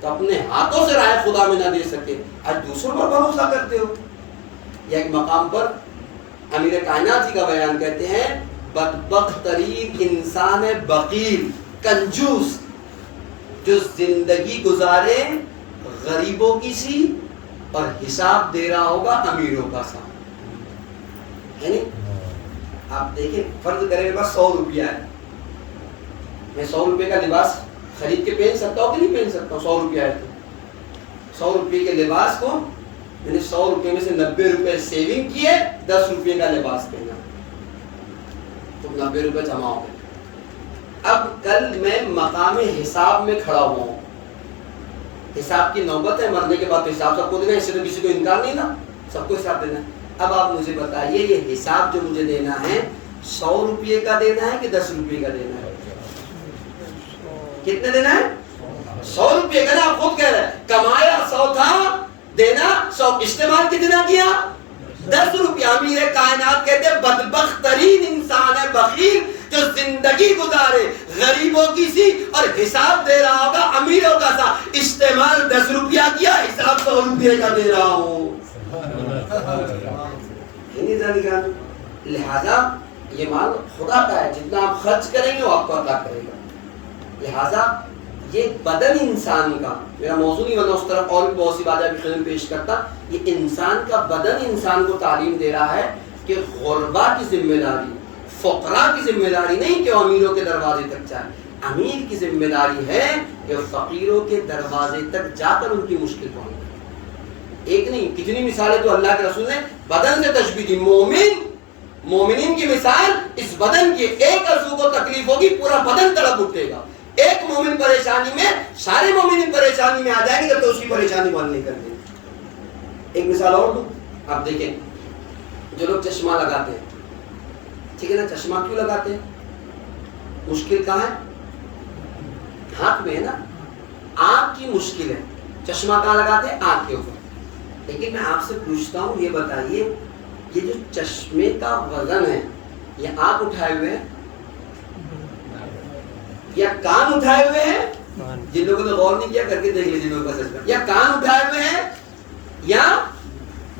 تو اپنے ہاتھوں سے راہ خدا میں نہ دے سکے، آج دوسروں پر بھروسہ کرتے ہو۔ یا ایک مقام پر امیر کائنات جی کا بیان کہتے ہیں بدبخت ترین انسان ہے بخیل، کنجوس، جو زندگی گزارے غریبوں کی سی اور حساب دے رہا ہوگا امیروں کا سا۔ یعنی آپ دیکھیں، فرض کریں میرے پاس 100 روپیہ ہے، میں 100 روپے کا لباس خرید کے پہن سکتا ہوں کہ نہیں پہن سکتا ہوں؟ 100 روپیہ ہے تو 100 روپے کے لباس کو میں نے 100 روپے میں سے 90 روپے سیونگ کیے، 10 روپے کا لباس پہنا، تو 90 روپے جمع ہو گئے۔ اب کل میں مقام حساب میں کھڑا ہوا ہوں، حساب کی نوبت ہے، مرنے کے بعد تو حساب سب کو دینا ہے، اس سے تو کسی کو انکار نہیں نا، سب کو حساب دینا ہے۔ اب آپ مجھے بتائیے یہ حساب جو مجھے دینا ہے 100 روپے کا دینا ہے کہ 10 روپے کا دینا ہے؟ کتنے دینا ہے؟ 100 روپے کا نا، آپ خود کہہ رہے ہیں کمایا 100 تھا، دینا 100، استعمال کتنا کیا؟ 10 روپیہ۔ امیر کائنات کہتے ہیں بدبخت ترین انسان ہے بخیل، جو زندگی گزارے غریبوں کی سی اور حساب دے رہا ہوگا امیروں کا سا۔ استعمال 10 روپیہ کیا، حساب 100 روپے کا دے رہا ہوں۔ لہذا یہ مال خدا کا ہے، جتنا آپ خرچ کریں گے وہ آپ کو عطا کرے گا۔ لہذا یہ بدن انسان کا، میرا موضوع نہیں بنا، اس طرف اور بھی بہت سی باتیں ابھی خدمت پیش کرتا، یہ انسان کا بدن انسان کو تعلیم دے رہا ہے کہ غربا کی ذمہ داری، فقراء کی ذمہ داری نہیں کہ وہ امیروں کے دروازے تک جائے، امیر کی ذمہ داری ہے کہ وہ فقیروں کے دروازے تک جا کر ان کی مشکل کو حل کرے۔ ایک نہیں کتنی مثالیں تو اللہ کے رسول نے بدن سے تشبیہ دی۔ مومنین کی مثال اس بدن کی، ایک عضو کو تکلیف ہوگی پورا بدن تڑپ اٹھے گا، ایک مومن پریشانی میں سارے مومنین پریشانی میں آ جائیں گے تو اس کی پریشانی حل نہیں کر دیں گے۔ ایک مثال اور دوں، آپ دیکھیں جو لوگ چشمہ لگاتے ہیں، ٹھیک ہے نا، چشمہ کیوں لگاتے ہیں؟ مشکل کہاں ہے؟ ہاتھ میں ہے نا، آنکھ کی مشکل ہے، چشمہ کہاں لگاتے ہیں؟ آنکھ کے اوپر۔ لیکن میں آپ سے پوچھتا ہوں، یہ بتائیے یہ جو چشمے کا وزن ہے یہ آنکھ اٹھائے ہوئے ہیں یا کان اٹھائے ہوئے ہیں؟ جن لوگوں نے غور نہیں کیا کر کے دیکھ لیجیے، لوگوں کا سچ میں، یا کان اٹھائے ہوئے ہیں یا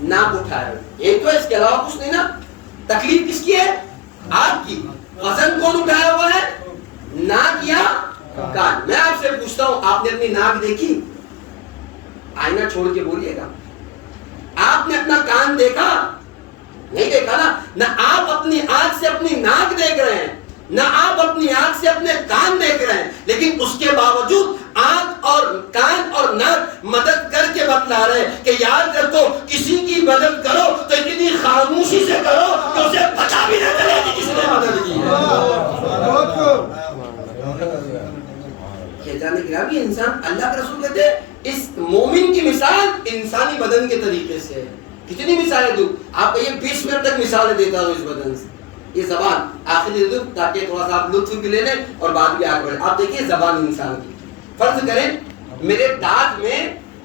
ناک اٹھائے ہوئے، یہ تو اس کے علاوہ کچھ نہیں نا۔ تکلیف کس کی ہے؟ آنکھ کی۔ وزن کون اٹھایا ہوا ہے؟ ناک یا کان؟ میں آپ سے پوچھتا ہوں، آپ نے اپنی ناک دیکھی؟ آئینہ چھوڑ کے بولیے گا۔ آپ نے اپنا کان دیکھا؟ نہیں دیکھا نا۔ نہ آپ اپنی آنکھ سے اپنی ناک دیکھ رہے ہیں، نہ آپ اپنی آنکھ سے اپنے کان دیکھ رہے ہیں، لیکن اس کے باوجود آنکھ اور کان اور ناک مدد کر کے بتلا رہے کہ یاد رکھو کسی کی مدد کرو تو اتنی خاموشی سے کرو کہ اسے پتہ بھی نہ چلے کہ کس نے مدد کی ہے۔ جانے گرامی انسان، اللہ کے رسول کہتے ہیں اس مومن کی مثال انسانی بدن کے طریقے سے ہے۔ کتنی مثالیں دوں آپ کہیے 20 منٹ تک مثالیں دیتا ہوں اس بدن سے۔ یہ زبان آخری دے دوں تاکہ تھوڑا سا آپ لطف بھی لے لیں اور بات بھی آگے بڑھے۔ آپ دیکھیے زبان انسان کی، فرض کریں میرے دانت میں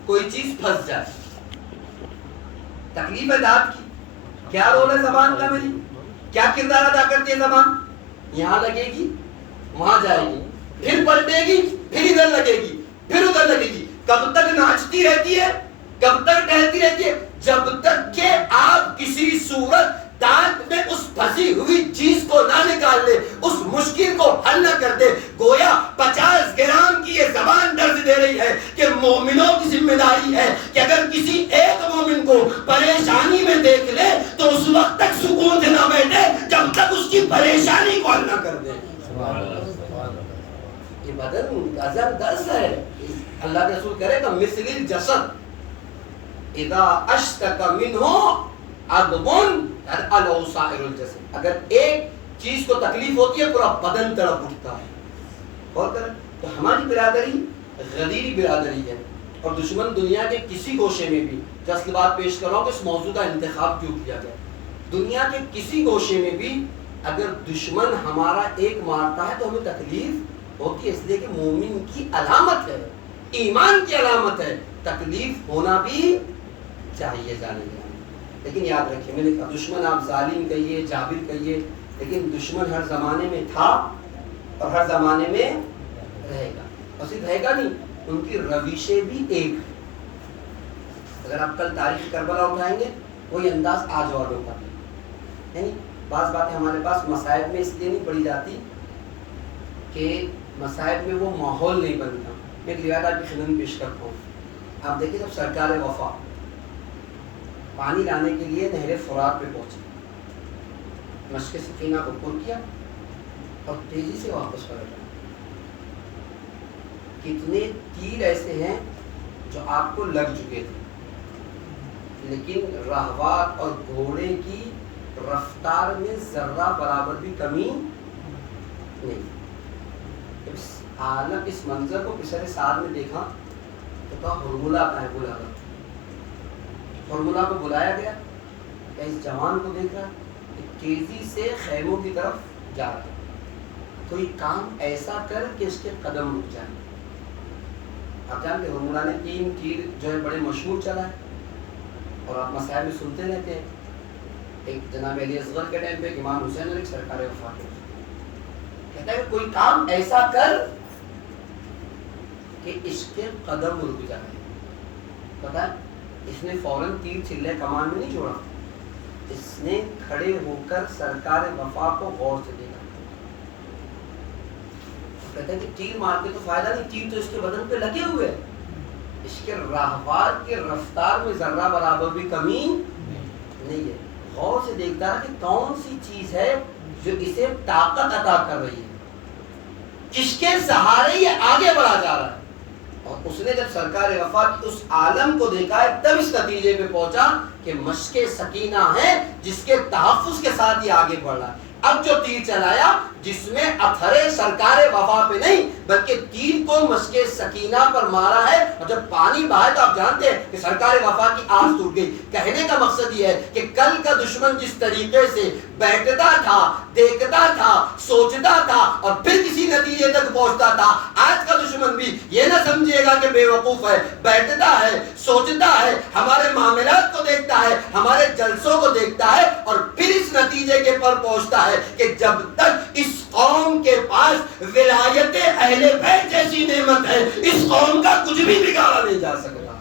کوئی چیز پھنس جائے، تکلیف ہے دانت کی، کیا رول ہے زبان کا میری؟ کیا کردار ادا کرتی ہے زبان؟ یہاں لگے گی، وہاں جائے گی، پھر پلٹے گی، پھر ادھر لگے گی، پھر ادھر لگے گی، کب تک ناچتی رہتی ہے، کب تک ٹہلتی رہتی ہے؟ جب تک کہ آپ کسی صورت دانت میں اس پھنسی ہوئی چیز کو نہ نکال لے، اس مشکل کو حل نہ کر دے۔ گویا 50 گرام کی یہ زبان درد دے رہی ہے کہ مومنوں کی ذمہ داری ہے کہ اگر کسی ایک مومن کو پریشانی میں دیکھ لے تو اس وقت تک سکون سے نہ بیٹھے جب تک اس کی پریشانی کو حل نہ کر دے۔ یہ بدن کا درس ہے۔ اللہ کے رسول کرے گا مثل الجسد اذا اشتک منہ عضب ارعلہ سائر الجسد، اگر ایک چیز کو تکلیف ہوتی ہے پورا بدن تڑپ اٹھتا ہے۔ غور کریں تو ہماری برادری غدیری برادری ہے، اور دشمن دنیا کے کسی گوشے میں بھی، جس کی بات پیش کر رہا ہوں کہ اس موضوع کا انتخاب کیوں کیا گیا، دنیا کے کسی گوشے میں بھی اگر دشمن ہمارا ایک مارتا ہے تو ہمیں تکلیف ہوتی ہے، اس لیے کہ مومن کی علامت ہے، ایمان کی علامت ہے، تکلیف ہونا بھی چاہیے جانے جانے۔ لیکن یاد رکھیے میں نے کہا دشمن آپ ظالم کہیے، جابر کہیے، لیکن دشمن ہر زمانے میں تھا اور ہر زمانے میں رہے گا، اور صرف رہے گا نہیں، ان کی روشیں بھی ایک ہیں۔ اگر آپ کل تاریخ کربلا اٹھائیں گے وہی انداز آج والوں کا، یعنی بعض باتیں ہمارے پاس مصائب میں اس لیے نہیں پڑھی جاتی کہ مصائب میں وہ ماحول نہیں بنتا۔ میں ایک روایت آپ کی خدمت میں پیش کرتا ہوں۔ آپ دیکھیں جب سرکار وفا پانی لانے کے لیے نہر فرات پہ پہنچے، مشق سفینہ کو پر کیا اور تیزی سے واپس پلٹ آئے۔ کتنے تیر ایسے ہیں جو آپ کو لگ چکے تھے، لیکن راہوار اور گھوڑے کی رفتار میں ذرہ برابر بھی کمی نہیں۔ اس منظر کو پچھلے سال میں دیکھا تو کہا ہرملا کا ہے، بلا کر ہرملا کو بلایا گیا کہ اس جوان کو دیکھ رہا کہ تیزی سے خیموں کی طرف جا رہا ہے، کوئی کام ایسا کر کہ اس کے قدم رک جائیں۔ آپ جانتے ہیں ہرملا نے 3 تیر جو ہے بڑے مشہور چلا ہے، اور آپ مسائل میں سنتے رہتے ہیں۔ ایک جناب علی اصغر کے ٹائم پہ امام حسین علیہ سرکار وفا کے کہتا ہے کہ کوئی کام ایسا کر کہ اس کے قدم رک جائے۔ پتہ ہے اس نے فوراً تیر چلے کمان میں نہیں چھوڑا، اس نے کھڑے ہو کر سرکار وفا کو غور سے دیکھا۔ کہتا ہے کہ تیر مار کے تو فائدہ نہیں، تیر تو اس کے بدن پہ لگے ہوئے ہیں، اس کے راہوار کے رفتار میں ذرہ برابر بھی کمی نہیں ہے۔ غور سے دیکھتا ہے کہ کون سی چیز ہے جو اسے طاقت عطا کر رہی ہے، جس کے سہارے یہ آگے بڑھا جا رہا ہے۔ اور اس نے جب سرکار وفا کی اس عالم کو دیکھا ہے تب اس نتیجے پہ پہنچا کہ مشق سکینہ ہے جس کے تحفظ کے ساتھ یہ آگے بڑھ رہا ہے۔ اب جو تیر چلایا جس میں اتھرے سرکار وفا پہ نہیں بلکہ تیر کو مشق سکینہ پر مارا ہے، اور جب پانی بہا تو آپ جانتے ہیں کہ سرکار وفا کی آس ٹوٹ گئی۔ کہنے کا مقصد یہ ہے کہ کل کا دشمن جس طریقے سے بیٹھتا تھا، دیکھتا تھا، سوچتا تھا اور پھر کسی نتیجے تک پہنچتا تھا، آج کا دشمن بھی یہ نہ سمجھے گا کہ بے وقوف ہے، بیٹھتا ہے، سوچتا ہے، ہمارے معاملات کو دیکھتا ہے، ہمارے جلسوں کو دیکھتا ہے اور پھر اس نتیجے کے پر پہنچتا ہے کہ جب تک اس قوم کے پاس ولایت اہل بیت جیسی نعمت ہے اس قوم کا کچھ بھی بگاڑا نہیں جا سکتا۔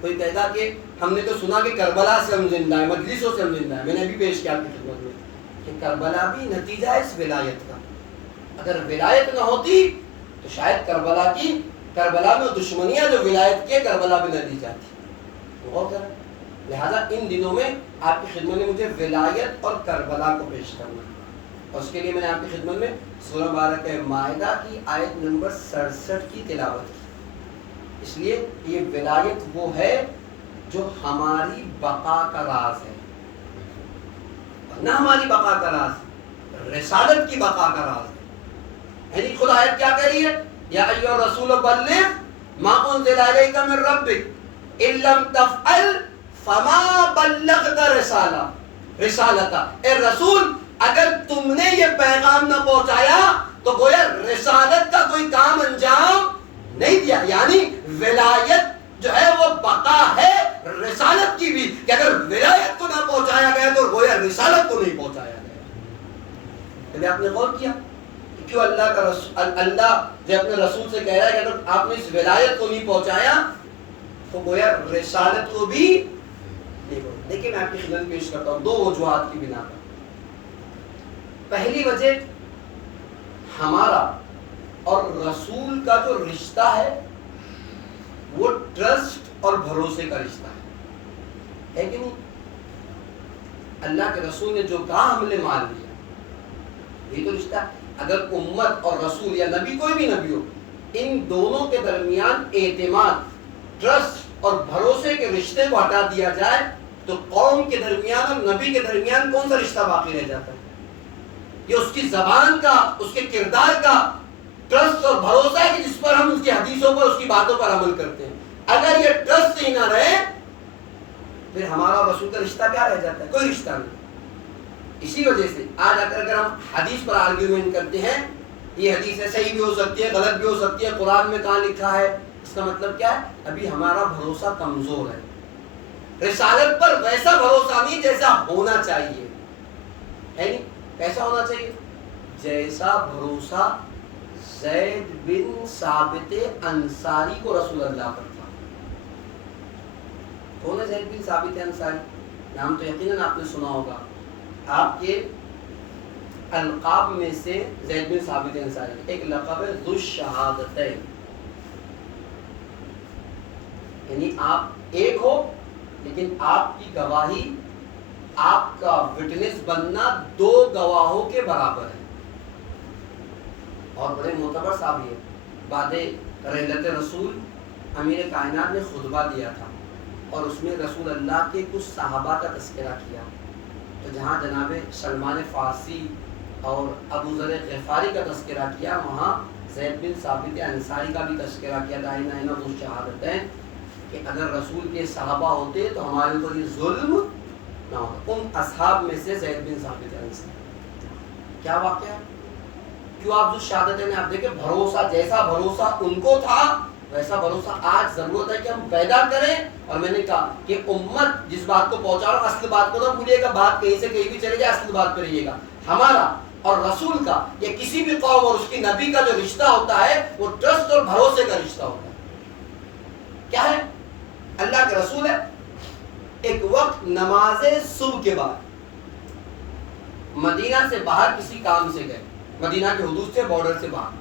کوئی کہتا کہ ہم نے تو سنا کہ کربلا سے ہم زندہ ہیں، مجلسوں سے ہم زندہ ہیں۔ میں نے بھی پیش کیا آپ کی خدمت میں کہ کربلا بھی نتیجہ ہے اس ولایت کا۔ اگر ولایت نہ ہوتی تو شاید کربلا میں دشمنیاں جو ولایت کے کربلا بھی نہ دی جاتی۔ غور کریں، لہذا ان دنوں میں آپ کی خدمت میں مجھے ولایت اور کربلا کو پیش کرنا ہے۔ اس کے لیے میں نے آپ کی خدمت میں سورہ مبارک مائدہ کی آیت نمبر 67 کی تلاوت کی. اس لیے یہ ولایت وہ ہے جو ہماری بقا کا راز ہے، نہ ہماری بقا کا راز، رسالت کی بقا کا راز ہے. یعنی خدا آیت کیا کہہ رہی ہے؟ یا ایھا الرسول بلغ ما انزل الیک من ربک ان لم تفعل فما بلغت رسالتہ. اے رسول اگر تم نے یہ پیغام نہ پہنچایا تو گویا رسالت کا کوئی کام انجام نہیں دیا. یعنی ولایت جو ہے وہ بقا ہے رسالت کی بھی، کہ اگر ولایت کو نہ پہنچایا گیا تو گویا رسالت کو نہیں پہنچایا گیا. کبھی آپ نے غور کیا کیوں اللہ کا اللہ جو اپنے رسول سے کہہ رہا ہے کہ اگر آپ نے اس ولایت کو نہیں پہنچایا تو گویا رسالت کو بھی نہیں پہنچایا. دیکھیں میں آپ کی خدمت پیش کرتا ہوں 2 وجوہات کی بنا پر. پہلی وجہ ہمارا اور رسول کا جو رشتہ ہے وہ ٹرسٹ اور بھروسے کا رشتہ ہے کہ نہیں؟ اللہ کے رسول نے جو کہا ہم نے مان لیا، یہ تو رشتہ. اگر امت اور رسول یا نبی کوئی بھی نبی ہو، ان دونوں کے درمیان اعتماد، ٹرسٹ اور بھروسے کے رشتے کو ہٹا دیا جائے تو قوم کے درمیان اور نبی کے درمیان کون سا رشتہ باقی رہ جاتا ہے؟ یہ اس کی زبان کا، اس کے کردار کا ٹرسٹ اور بھروسہ ہے کہ جس پر ہم اس کی حدیثوں پر، اس کی باتوں پر عمل کرتے ہیں. اگر یہ ٹرسٹ ہی نہ رہے پھر ہمارا اور رسول کا رشتہ کیا رہ جاتا ہے؟ کوئی رشتہ نہیں. اسی وجہ سے آج اگر ہم حدیث پر آرگیومنٹ کرتے ہیں، یہ حدیث ہے صحیح بھی ہو سکتی ہے، غلط بھی ہو سکتی ہے، قرآن میں کہاں لکھا ہے، اس کا مطلب کیا ہے؟ ابھی ہمارا بھروسہ کمزور ہے. رسالت پر ویسا بھروسہ نہیں جیسا ہونا چاہیے. ہے نہیں؟ کیسا ہونا چاہیے؟ جیسا بھروسہ زید بن ثابت انصاری کو رسول اللہ پر تھا. کون ہے زید بن ثابت انصاری؟ نام تو یقیناً آپ نے سنا ہوگا. آپ کے القاب میں سے زید بن ثابت انصاری ایک لقب ہے ذو الشہادتین. یعنی آپ ایک ہو لیکن آپ کی گواہی، آپ کا وٹنس بننا 2 گواہوں کے برابر ہے. اور بڑے معتبر صاحب یہ بعد رحلت رسول امیر کائنات نے خطبہ دیا تھا اور اس میں رسول اللہ کے کچھ صحابہ کا تذکرہ کیا. تو جہاں جناب سلمان فارسی اور ابو ذر غفاری کا تذکرہ کیا، وہاں زید بن ثابت انصاری کا بھی تذکرہ کیا. دائنا ذو الشہادتین کہ اگر رسول کے صحابہ ہوتے تو ہمارے اوپر یہ ظلم نہ ہوتا. ان اصحاب میں سے زید بن ثابت انصاری. کیا واقعہ ہے؟ کیوں آپ جو شہادتیں نے آپ دیکھیں بھروسہ، جیسا بھروسہ ان کو تھا ویسا بھروسہ آج ضرورت ہے کہ ہم پیدا کریں. اور میں نے کہا کہ امت جس بات کو پہنچا رہا ہوں اصل بات کو نہ بھولیے گا. بات کہیں سے کہیں بھی چلے جائے اصل بات پہ رہیے گا. ہمارا اور رسول کا یا کسی بھی قوم اور اس کی نبی کا جو رشتہ ہوتا ہے وہ ٹرسٹ اور بھروسے کا رشتہ ہوتا ہے. کیا ہے؟ اللہ کے رسول ہے ایک وقت نماز صبح کے بعد مدینہ سے باہر کسی کام سے گئے، مدینہ کے حدود سے، بارڈر سے باہر،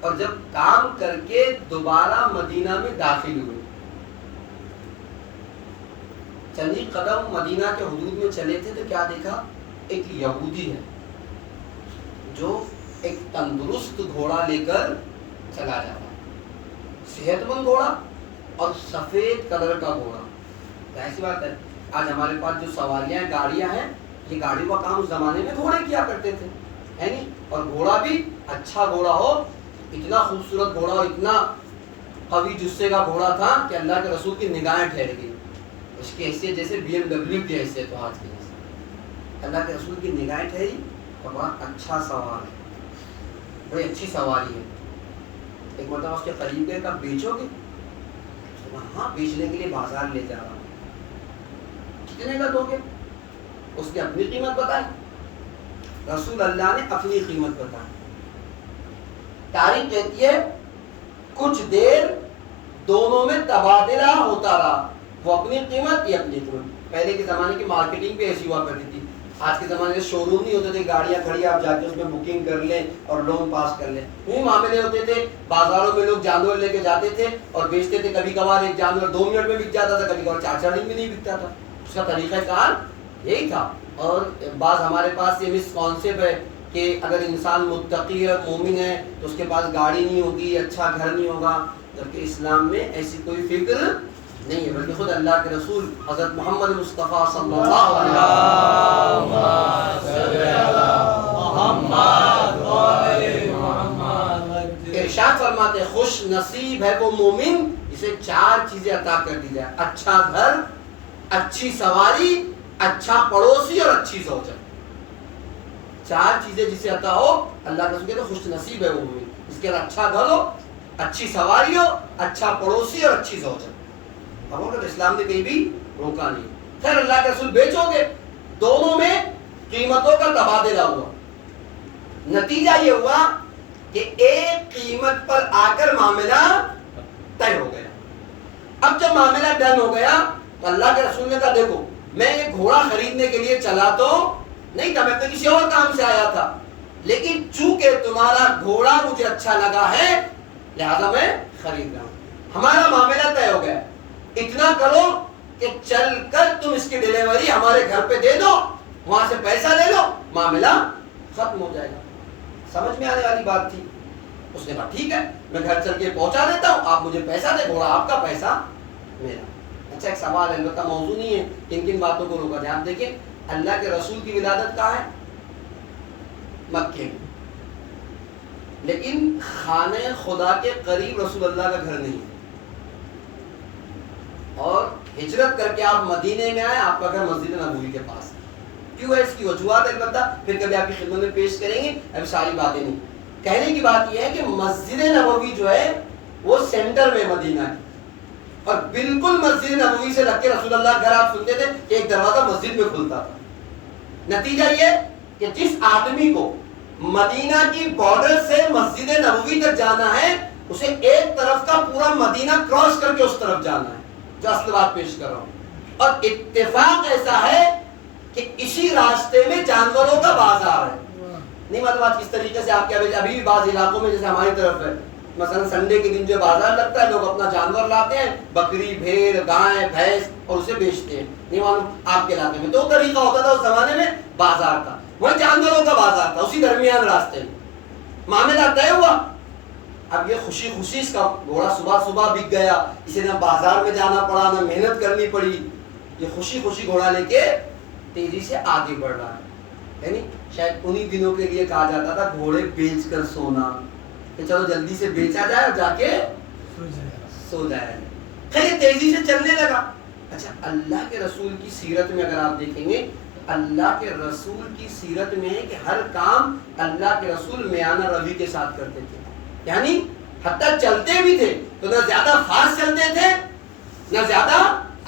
اور جب کام کر کے دوبارہ مدینہ میں داخل ہوئے، چند قدم مدینہ کے حدود میں چلے تھے تو کیا دیکھا؟ ایک یہودی ہے جو ایک تندرست گھوڑا لے کر چلا جا رہا ہے، صحت مند گھوڑا اور سفید کلر کا گھوڑا. ایسی بات ہے آج ہمارے پاس جو سواریاں ہیں، گاڑیاں ہیں، یہ گاڑیوں کا کام اس زمانے میں گھوڑے کیا کرتے تھے، ہے نہیں؟ اور گھوڑا بھی اچھا گھوڑا ہو، اتنا خوبصورت گھوڑا اور اتنا قوی جثے کا گھوڑا تھا کہ اللہ کے رسول کی نگاہیں ٹھہر گئی. اس کی حیثیت جیسے BMW کی حیثیت ہو آج کی حیثیت. اللہ کے رسول کی نگاہیں ٹھہری اور بڑا اچھا سوار ہے، بڑی اچھی سواری ہے. ایک مرتبہ اس کے قریب گئے، کہا بیچو گے؟ ہاں بیچنے کے لیے بازار لے جا رہا ہوں. کتنے کا دو گے؟ اس نے اپنی قیمت بتائی، رسول اللہ نے اپنی قیمت بتائی. تاریخ کہتی ہے کچھ دیر دونوں میں تبادلہ ہوتا رہا، وہ اپنی قیمت یہ اپنی قیمت. پہلے کے زمانے کی مارکیٹنگ بھی ایسی ہوا کرتی تھی. آج کے زمانے میں شو روم نہیں ہوتے تھے، گاڑیاں کھڑی آپ جا کے اس میں بکنگ کر لیں اور لون پاس کر لیں. یہی معاملے ہوتے تھے. بازاروں میں لوگ جانور لے کے جاتے تھے اور بیچتے تھے. کبھی کبھار ایک جانور 2 منٹ میں بک جاتا تھا، کبھی کبھار 4 دن میں نہیں بکتا تھا. اس کا طریقہ کار یہی تھا. اور بعض ہمارے پاس یہ مسکانسیپٹ ہے کہ اگر انسان متقی ہے مومن ہے تو اس کے پاس گاڑی نہیں ہوگی, اچھا گھر نہیں ہوگا, جبکہ اسلام میں ایسی کوئی فکر نہیں ہے, بلکہ خود اللہ کے رسول حضرت محمد مصطفیٰ صلی اللہ علیہ وسلم ارشاد فرماتے ہیں خوش نصیب ہے وہ مومن جسے 4 چیزیں عطا کر دی جائے, اچھا گھر, اچھی سواری, اچھا پڑوسی اور اچھی زوجہ. 4 چیزیں جسے عطا ہو اللہ کے رسول کہتے ہیں خوش نصیب ہے وہ مومن. اس کے بعد اچھا گھر ہو, اچھی سواری ہو, اچھا پڑوسی اور اچھی زوجہ. اب اگر اسلام نے کہیں بھی روکا نہیں. خیر اللہ کے رسول بیچو گے, دونوں میں قیمتوں کا تبادلہ ہوا. نتیجہ یہ ہوا کہ ایک قیمت پر آ کر معاملہ طے ہو گیا. اب جب معاملہ ڈن ہو گیا تو اللہ کے رسول نے کہا دیکھو میں یہ گھوڑا خریدنے کے لیے چلا تو نہیں تھا, میں تو کسی اور کام سے آیا تھا, لیکن چونکہ تمہارا گھوڑا مجھے اچھا لگا ہے لہذا میں خرید رہا ہوں. ہمارا معاملہ طے ہو گیا. اتنا کرو کہ چل کر تم اس کی ڈیلیوری ہمارے گھر پہ دے دو, وہاں سے پیسہ لے لو, معاملہ ختم ہو جائے گا. سمجھ میں آنے والی بات تھی. اس نے کہا ٹھیک ہے میں گھر چل کے پہنچا دیتا ہوں, آپ مجھے پیسہ دے, گھوڑا آپ کا پیسہ میرا. اچھا ایک سوال ہے, البتہ موضوع نہیں ہے, کن کن باتوں کو روکا جائے. آپ دیکھیں اللہ کے رسول کی ولادت کہاں ہے؟ مکے میں, لیکن خانہ خدا کے قریب رسول اللہ کا گھر نہیں ہے. اور ہجرت کر کے آپ مدینے میں آئے, آپ کا گھر مسجد نبوی کے پاس. کیوں ہے؟ اس کی وجوہات البتہ پھر کبھی آپ کی خدمت میں پیش کریں گے, ابھی ساری باتیں نہیں. کہنے کی بات یہ ہے کہ مسجد نبوی جو ہے وہ سینٹر میں مدینہ ہے, اور بالکل مسجد نبوی سے لگ کے رسول اللہ گھر آپ سنتے تھے کہ ایک دروازہ مسجد میں کھلتا تھا. نتیجہ یہ کہ جس آدمی کو مدینہ کی بارڈر سے مسجد نبوی تک جانا ہے اسے ایک طرف کا پورا مدینہ کراس کر کے اس طرف جانا ہے, جو اصل بات پیش کر رہا ہوں. اور اتفاق ایسا ہے کہ اسی راستے میں جانوروں کا بازار ہے. نہیں معلوم آج کس طریقے سے آپ کے ابھی بھی بعض علاقوں میں جیسے ہماری طرف ہے, مثلا سنڈے کے دن جو بازار لگتا ہے لوگ اپنا جانور لاتے ہیں, بکری, بھیڑ, گائے, بھینس, اور اسے بیچتے ہیں. نہیں معلوم آپ کے علاقے میں تو طریقہ ہوتا تھا اس زمانے میں بازار کا, وہی جانوروں کا بازار تھا اسی درمیان راستے میں. معاملہ طے ہوا. اب یہ خوشی خوشی اس کا گھوڑا صبح صبح بک گیا, اسے نہ بازار میں جانا پڑا نہ محنت کرنی پڑی. یہ خوشی خوشی گھوڑا لے کے تیزی سے آگے بڑھ رہا ہے. یعنی شاید انہی دنوں کے لیے کہا جاتا تھا گھوڑے بیچ کر سونا, کہ چلو جلدی سے بیچا جائے اور جا کے سو جائے. خیر تیزی سے چلنے لگا. اچھا اللہ کے رسول کی سیرت میں اگر آپ دیکھیں گے, اللہ کے رسول کی سیرت میں ہے کہ ہر کام اللہ کے رسول میانہ روی کے ساتھ کرتے تھے. یعنی حتیٰ چلتے بھی تھے تو نہ زیادہ فاسٹ چلتے تھے نہ زیادہ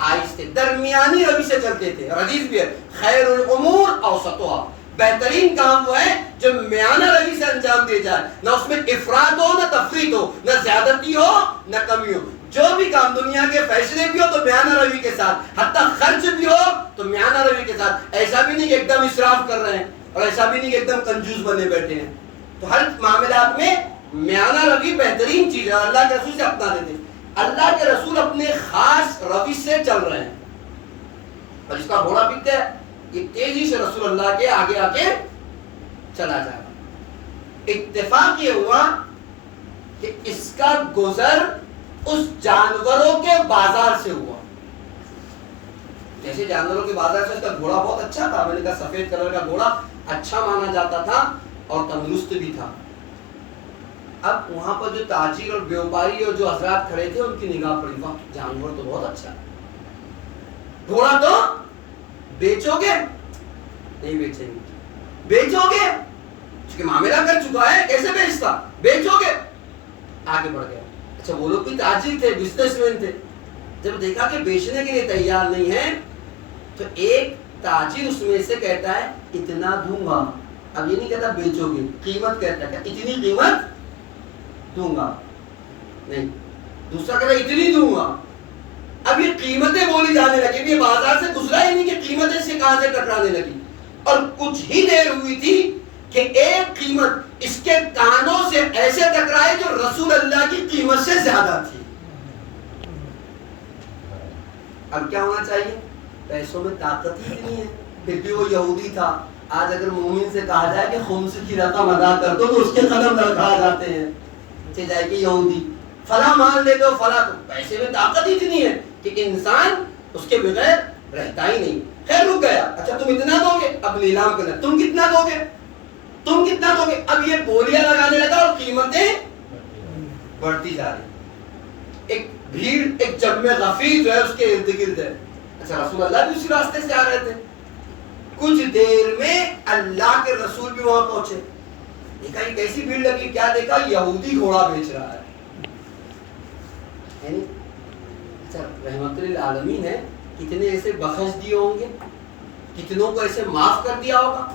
آہستہ, درمیانی روی سے چلتے تھے. حدیث بھی ہے خیر الامور اوسطها, بہترین کام وہ ہے جو میانہ روی سے انجام دیا جائے, نہ اس میں افراط ہو نہ تفریط ہو, نہ زیادتی ہو نہ کمی ہو. جو بھی کام دنیا کے فیصلے بھی ہو تو میانہ روی کے ساتھ, حتیٰ خرچ بھی ہو تو میانہ روی کے ساتھ. ایسا بھی نہیں کہ ایک دم اسراف کر رہے ہیں اور ایسا بھی نہیں کہ ایک دم کنجوس بنے بیٹھے ہیں. تو ہر معاملات میں میانہ روی بہترین چیز ہے, اللہ کے رسول سے اپنا دیتے. اللہ کے رسول اپنے خاص روش سے چل رہے ہیں, اور جس کا گھوڑا بکتا ہے یہ تیزی سے رسول اللہ کے آگے آگے چلا جائے گا. اتفاق یہ ہوا کہ اس کا گزر اس جانوروں کے بازار سے ہوا. جیسے جانوروں کے بازار سے اس کا گھوڑا بہت اچھا تھا, میں نے کہا سفید کلر کا گھوڑا اچھا مانا جاتا تھا اور تندرست بھی تھا. اب وہاں پر جو تاجر اور بیوپاری اور جو حضرات کھڑے تھے ان کی نگاہ پڑی, واہ جانور تو بہت اچھا ہے, گھوڑا تو بیچو گے؟ نہیں بیچیں گے. بیچو گے کیونکہ معاملہ کر چکا ہے, کیسے بیچتا, بیچو گے. آگے بڑھ گیا. اچھا وہ لوگ بھی تاجر تھے, بزنس مین تھے. جب دیکھا کہ بیچنے کے لیے تیار نہیں ہے تو ایک تاجر اس میں سے کہتا ہے اتنا دوں گا. اب یہ نہیں کہتا بیچو گے, قیمت کہتا ہے اتنی قیمت دوں گا. نہیں, دوسرا کہتا اتنی دوں گا. اب یہ قیمتیں بولی جانے لگی, یہ بازار سے گزرا ہی نہیں کہ قیمتیں سے کہاں سے ٹکرانے لگی. اور کچھ ہی دیر ہوئی تھی کہ ایک قیمت اس کے کانوں سے ایسے ٹکرائے جو رسول اللہ کی قیمت سے زیادہ تھی. اب کیا ہونا چاہیے؟ پیسوں میں طاقت ہی اتنی ہے, پھر بھی وہ یہودی تھا. آج اگر مومن سے کہا جائے کہ خمس کی رقم ادا کر دو تو اس کے قدم لڑکھا جاتے ہیں. چلے جائے کہ یہودی فلاں مان لے دو فلاں, تو پیسے میں طاقت اتنی ہے کہ انسان اس کے بغیر رہتا ہی نہیں. خیر رک گیا, اچھا تم اتنا دو گے, اب نیلام کرنا, تم کتنا دو گے, تم کتنا دو گے, اب یہ بولیاں لگانے لگا اور قیمتیں بڑھتی جا رہی. ایک بھیڑ, ایک جمع غفیر جو ہے اس کے ارد گرد ہے. اچھا رسول اللہ بھی اسی راستے سے آ رہے تھے. کچھ دیر میں اللہ کے رسول بھی وہاں پہنچے. دیکھا یہ کیسی بھیڑ لگی, کیا دیکھا, یہودی گھوڑا بیچ رہا ہے. اچھا رحمت للعالمین ہے, کتنے ایسے بخش دیے ہوں گے, کتنوں کو ایسے معاف کر دیا ہوگا,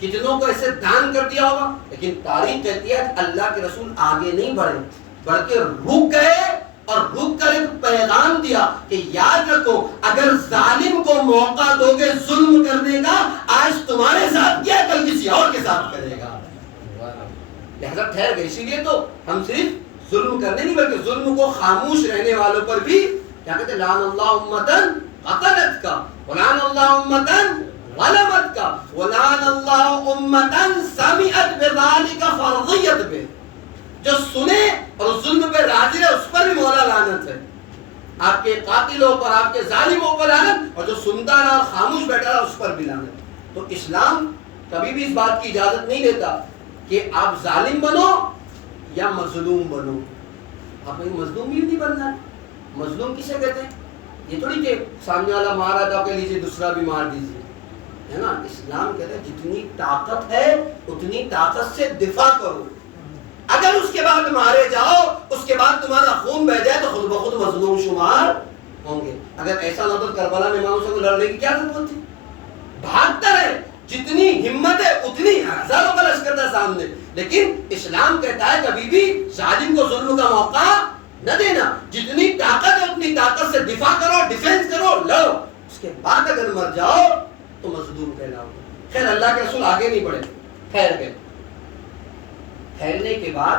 کتنوں کو ایسے دان کر دیا ہوگا, لیکن تاریخ کہتی ہے کہ اللہ کے رسول آگے نہیں بڑھے بلکہ رک گئے اور رک کر ایک پیغام دیا کہ یاد رکھو اگر ظالم کو موقع دو گے ظلم کرنے کا, آج تمہارے ساتھ کیا کل کسی اور کے ساتھ کرے گا. لہذا ٹھہر گئے. اسی لیے تو ہم صرف ظلم کرنے نہیں بلکہ ظلم کو خاموش رہنے والوں پر بھی کیا کہتے ہیں, لعن اللہ امتن قتلت کا, ولعن اللہ امتن ظلمت کا, ولعن اللہ امتن سمعت بذالک فرضیت بے. جو سنے اور ظلم پہ راضی رہے اس پر بھی مولا لعنت ہے. آپ کے قاتلوں پر, آپ کے ظالموں پر لعنت, اور جو سنتا رہا اور خاموش بیٹھا رہا اس پر بھی لعنت. تو اسلام کبھی بھی اس بات کی اجازت نہیں دیتا کہ آپ ظالم بنو یا مظلوم بنو. آپ نے مظلوم بھی نہیں بننا. مظلوم کسے کہتے ہیں؟ یہ تھوڑی کہ سامنے والا مارا تھا کہ لیجیے دوسرا بھی مار دیجیے, ہے نا. اسلام کہتے ہیں جتنی طاقت ہے اتنی طاقت سے دفاع کرو. اگر اس کے بعد مارے جاؤ, اس کے بعد تمہارا خون بہ جائے تو خود بخود مظلوم شمار ہوں گے. اگر ایسا نہ تو کربلا میں امام حسین کو لڑنے کی کیا ضرورت تھی؟ بھاگتا رہے, جتنی ہمت ہے اتنی, ہزاروں کا لشکر تھا سامنے. لیکن اسلام کہتا ہے کبھی بھی ظالم کو ظلم کا موقع نہ دینا. جتنی طاقت ہے اتنی طاقت سے دفاع کرو, ڈیفینس کرو, لڑو. اس کے بعد اگر مر جاؤ تو مظلوم کہلاؤ. خیر اللہ کے رسول آگے نہیں بڑھے, ٹھہر گئے. ٹھہرنے کے بعد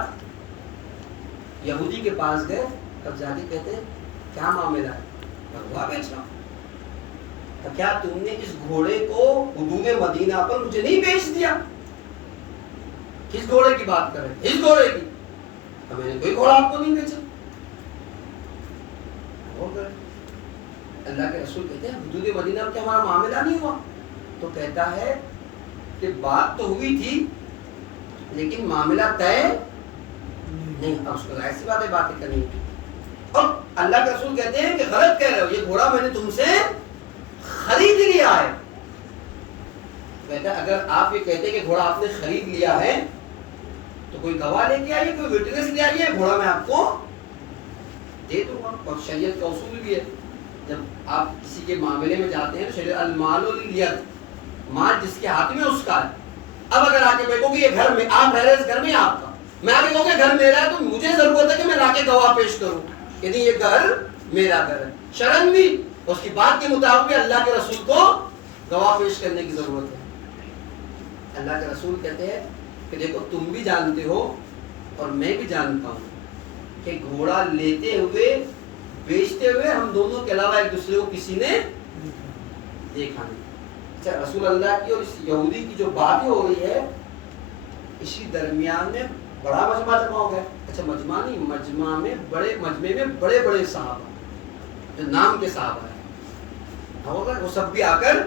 یہودی کے پاس گئے. تب جا کے کہتے ہیں کیا معاملہ ہے, گھوڑا بیچ رہا ہوں. کیا تم نے اس گھوڑے کو حدود مدینہ پر مجھے نہیں بیچ دیا؟ کس گھوڑے کی بات کر رہے ہیں؟ اس گھوڑے کی. میں نے کوئی گھوڑا آپ کو نہیں بیچا. اللہ کے رسول کہتے ہیں حدود مدینہ پر کیا ہمارا معاملہ نہیں ہوا؟ تو کہتا ہے کہ بات تو ہوئی تھی لیکن معاملہ طے نہیں. اب اس کو ظاہر سی بات ہے باتیں کرنی. اور اللہ کے رسول کہتے ہیں کہ غلط کہہ رہے ہو, یہ گھوڑا میں نے تم سے خرید لیا ہے. کہتا ہے اگر آپ یہ کہتے ہیں کہ گھوڑا آپ نے خرید لیا ہے تو کوئی گواہ لے کے آئیے, کوئی وٹنس لے آئیے, گھوڑا میں آپ کو دے دوں گا. اور شریعت کا اصول بھی ہے, جب آپ کسی کے معاملے میں جاتے ہیں شریعت المال والید, مال جس کے ہاتھ میں اس کا ہے. اب اگر آ کے دیکھو کہ یہ گھر میں آپ رہ رہے اس گھر میں آپ کا, میں آ کے کہوں کہ گھر میرا ہے تو مجھے ضرورت ہے کہ میں لا کے گواہ پیش کروں کہ نہیں یہ گھر میرا گھر ہے. شرن بھی اس کی بات کے مطابق بھی اللہ کے رسول کو گواہ پیش کرنے کی ضرورت ہے. اللہ کے رسول کہتے ہیں کہ دیکھو تم بھی جانتے ہو اور میں بھی جانتا ہوں کہ گھوڑا لیتے ہوئے بیچتے ہوئے ہم دونوں کے علاوہ ایک دوسرے کو کسی نے دیکھا نہیں. اچھا رسول اللہ کی اور اس یہودی کی جو باتیں ہو رہی ہے اسی درمیان میں بڑا مجمع جمع ہو گیا. اچھا مجمع نہیں, مجمع میں بڑے بڑے صحابہ جو نام کے صحابہ ہیں وہ سب بھی آ کر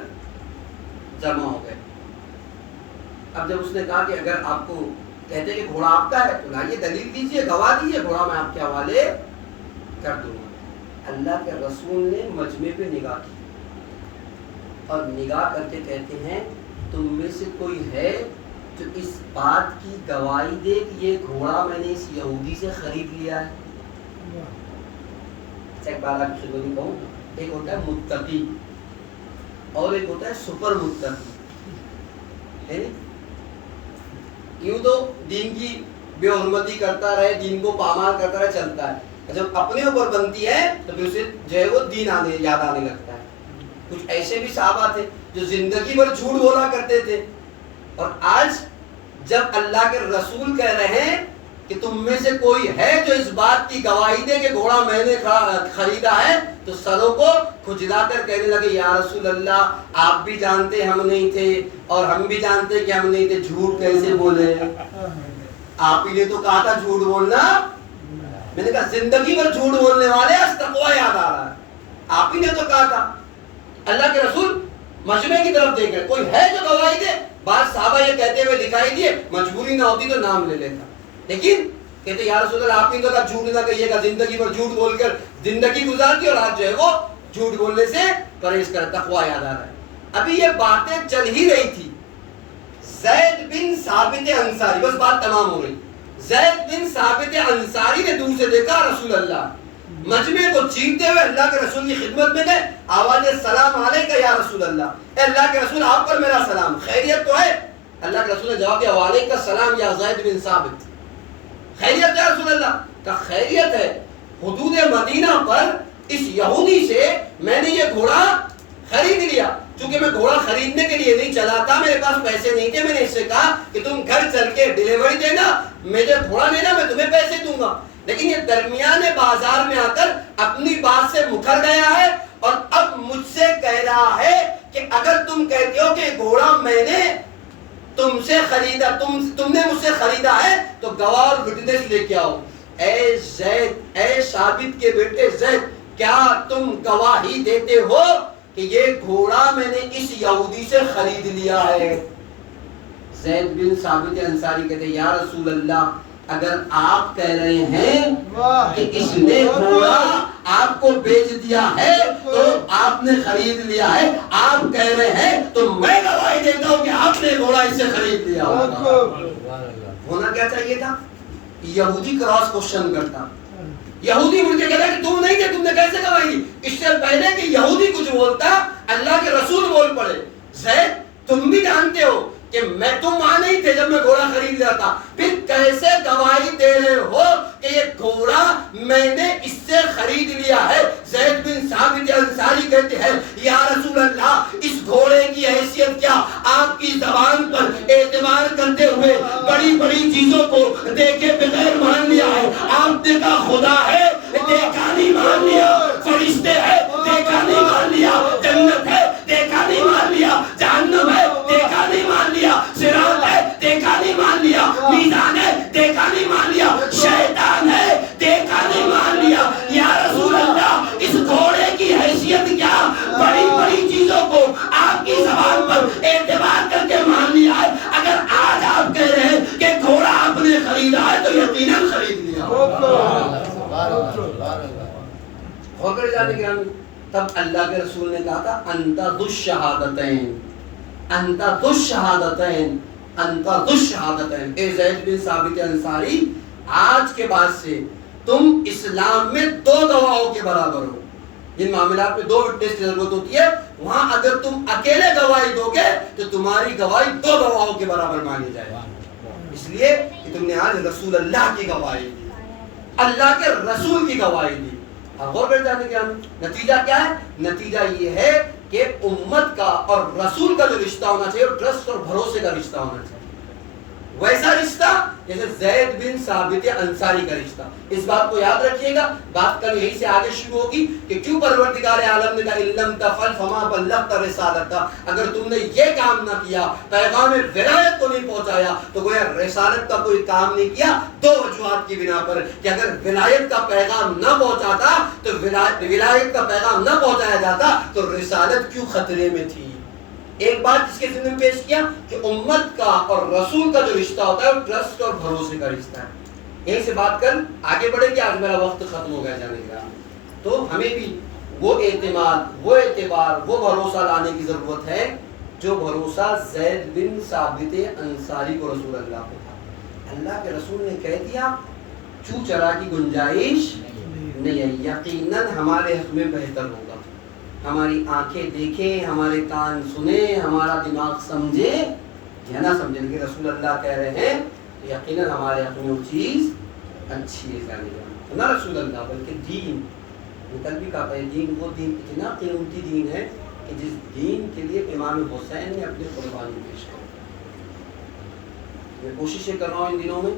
جمع ہو گئے. اب جب اس نے کہا کہ اگر آپ کو کہتے ہیں کہ گھوڑا آپ کا ہے تو لائیے دلیل دیجیے, گواہ دیجیے, گھوڑا میں آپ کے حوالے کر دوں گا. اللہ کے رسول نے مجمع پہ نگاہ کی اور نگاہ کر کے کہتے ہیں تم میں سے کوئی ہے جو اس بات کی گواہی دے کہ یہ گھوڑا میں نے اس یہودی سے خرید لیا ہے؟ ایک بات آپ کی خدمت کہوں, ایک ہوتا ہے متقی اور ایک ہوتا ہے سپر متقی. ہے نہیں, یوں تو دین کی بے حرمتی کرتا رہے, دین کو پامال کرتا رہے چلتا ہے, جب اپنے اوپر بنتی ہے تو پھر اسے جو ہے وہ دین یاد آنے لگتا ہے. کچھ ایسے بھی صحابہ تھے جو زندگی بھر جھوٹ بولا کرتے تھے اور آج جب اللہ کے رسول کہہ رہے ہیں کہ تم میں سے کوئی ہے جو اس بات کی گواہی دے کہ گھوڑا میں نے خریدا ہے؟ تو سروں کو کھجلا کر کہنے لگے یا رسول اللہ آپ بھی جانتے ہم نہیں تھے اور ہم بھی جانتے کہ ہم نہیں تھے، جھوٹ کیسے بولے؟ آپ ہی نے تو کہا تھا جھوٹ بولنا۔ میں نے کہا زندگی بھر جھوٹ بولنے والے اس تقوی یاد آ رہا ہے، آپ ہی نے تو کہا تھا۔ اللہ کے رسول مجمع کی طرف دیکھ رہے، کوئی ہے جو گواہی دے؟ بعض صحابہ یہ کہتے ہوئے دکھائی دیے، مجبوری نہ ہوتی تو نام لے لیتا، لیکن کہتے یا رسول اللہ آپ ہی نے تو کہا جھوٹ نہ کہیے گا، زندگی بھر جھوٹ بول کر زندگی گزارتی اور آج جو ہے وہ جھوٹ بولنے سے پرہیز کر، تقوی یاد آ رہا ہے۔ ابھی یہ باتیں چل ہی رہی تھی، زید بن ثابت انصاری، بس بات تمام ہو رہی، زید بن ثابت انصاری نے دور سے دیکھا رسول اللہ، مجمع کو چیرتے ہوئے اللہ کے رسول کی خدمت میں گئے، آواز السلام علیکہ یا رسول اللہ، اے اللہ کے رسول آپ پر میرا سلام، خیریت تو ہے؟ اللہ کے رسول نے جواب دیا وعلیکہ السلام یا زید بن ثابت، خیریت یا رسول اللہ؟ کہا خیریت ہے، حدود مدینہ پر اس یہودی سے میں نے یہ گھوڑا خرید لیا، چونکہ میں گھوڑا خریدنے کے لیے نہیں چلا تھا، میرے پاس پیسے نہیں تھے، میں نے اس سے کہا کہ تم گھر چل کے ڈیلیوری دینا، مجھے گھوڑا لینا، میں تمہیں پیسے دوں گا، لیکن یہ درمیان بازار میں آ کر اپنی بات سے مکر گیا ہے اور اب مجھ سے کہہ رہا ہے کہ اگر تم کہتے ہو کہ گھوڑا میں نے تم سے خریدا، تم نے مجھ سے خریدا ہے تو گواہ اور وٹنس لے کے آؤ۔ اے زید، اے ثابت کے بیٹے زید، کیا تم گواہی دیتے ہو کہ یہ گھوڑا میں نے اس یہودی سے خرید لیا ہے؟ زید بن ثابت انصاری کہتے یا رسول اللہ اگر آپ کہہ رہے ہیں کہ اس نے گھوڑا آپ کو بیچ دیا ہے تو آپ نے خرید لیا ہے، آپ کہہ رہے ہیں تو میں گواہی دیتا ہوں کہ آپ نے گھوڑا اس سے خرید لیا۔ ہونا کیا چاہیے تھا؟ یہودی کراس کوشچن کرتا، یہودی مجھ کے کہتا کہ تم نہیں تھے، تم نے کیسے گواہی دی؟ اس سے پہلے کہ یہودی کچھ بولتا اللہ کے رسول بول پڑے زید تم بھی جانتے ہو کہ میں تم وہاں نہیں تھے جب میں گھوڑا خرید رہا تھا، پھر کیسے گواہی دے رہے ہو کہ یہ گھوڑا میں نے اس سے خرید لیا ہے؟ زید بن ثابت انصاری کہتے ہیں یا رسول اللہ اس گھوڑے کی حیثیت کیا؟ آپ کی زبان پر اعتبار کرتے ہوئے بڑی بڑی چیزوں کو دیکھے بغیر مان لیا ہے، آپ نے کہا خدا ہے دیکھا نہیں مان لیا، فرشتے ہے دیکھا نہیں مان لیا، جنت ہے دیکھا نہیں مان لیا، جہنم ہے دیکھا نہیں مان لیا، صراط ہے دیکھا نہیں مان لیا، میزان ہے دیکھا نہیں مان لیا، شیطان ہے دیکھا نہیں مان لیا، یا رسول اللہ اس گھوڑے کی حیثیت کیا؟ بڑی بڑی چیزوں کو آپ کی زبان پر اعتبار کر کے مان لیا ہے، اگر آج آپ کہہ رہے ہیں کہ گھوڑا آپ نے خریدا ہے تو یقیناً خرید لیا۔ غور کرے جانے کے ہم تب اللہ کے رسول نے کہا تھا انت ذو الشہادتین، انت ذو الشہادتین، انت ذو الشہادتین، اے زید بن ثابت انصاری آج کے بعد سے تم اسلام میں دو گواہوں کے برابر ہو۔ جن معاملات میں دو وٹنس کی ضرورت ہوتی ہے وہاں اگر تم اکیلے گواہی دو گے تو تمہاری گواہی دو گواہوں کے برابر مانی جائے گی، اس لیے کہ تم نے آج رسول اللہ کی گواہی دی، اللہ کے رسول کی گواہی دی۔ غور کر جانے کے نتیجہ کیا ہے؟ نتیجہ یہ ہے کہ امت کا اور رسول کا جو رشتہ ہونا چاہیے وہ ٹرسٹ اور بھروسے کا رشتہ ہونا چاہیے، ویسا رشتہ جیسے زید بن ثابت انصاری کا رشتہ۔ اس بات کو یاد رکھیے گا، بات کل یہی سے آگے شروع ہوگی کہ کیوں پروردگار عالم نے کہا ان لم تفعل فما بلغت رسالتہ، اگر تم نے یہ کام نہ کیا، پیغام ولایت کو نہیں پہنچایا تو گویا رسالت کا کوئی کام نہیں کیا۔ دو وجوہات کی بنا پر کہ اگر ولایت کا پیغام نہ پہنچاتا تو ولایت کا پیغام نہ پہنچایا جاتا تو رسالت کیوں خطرے میں تھی۔ ایک بات جس کے ذمہ میں پیش کیا کہ امت کا اور رسول کا جو رشتہ ہوتا ہے وہ ٹرسٹ اور بھروسے کا رشتہ ہے۔ یہیں سے بات کر آگے بڑھے گی، آج میرا وقت ختم ہو گیا جانے کا، تو ہمیں بھی وہ اعتماد، وہ اعتبار، وہ بھروسہ لانے کی ضرورت ہے جو بھروسہ زید بن ثابت انصاری کو رسول اللہ کو تھا۔ اللہ کے رسول نے کہہ دیا چو چرا کی گنجائش نہیں ہے، یقیناً ہمارے حق میں بہتر ہوگا، ہماری آنکھیں دیکھیں، ہمارے کان سنیں، ہمارا دماغ سمجھے یا نہ سمجھے، لیکن رسول اللہ کہہ رہے ہیں یقیناً ہمارے حق میں وہ چیز اچھی ہے، نہ رسول اللہ بلکہ دین۔ کل بھی کہا ہے دین وہ دین اتنا قیمتی دین ہے کہ جس دین کے لیے امام حسین نے اپنی قربانی پیش کی۔ میں کوششیں کر رہا ہوں ان دنوں میں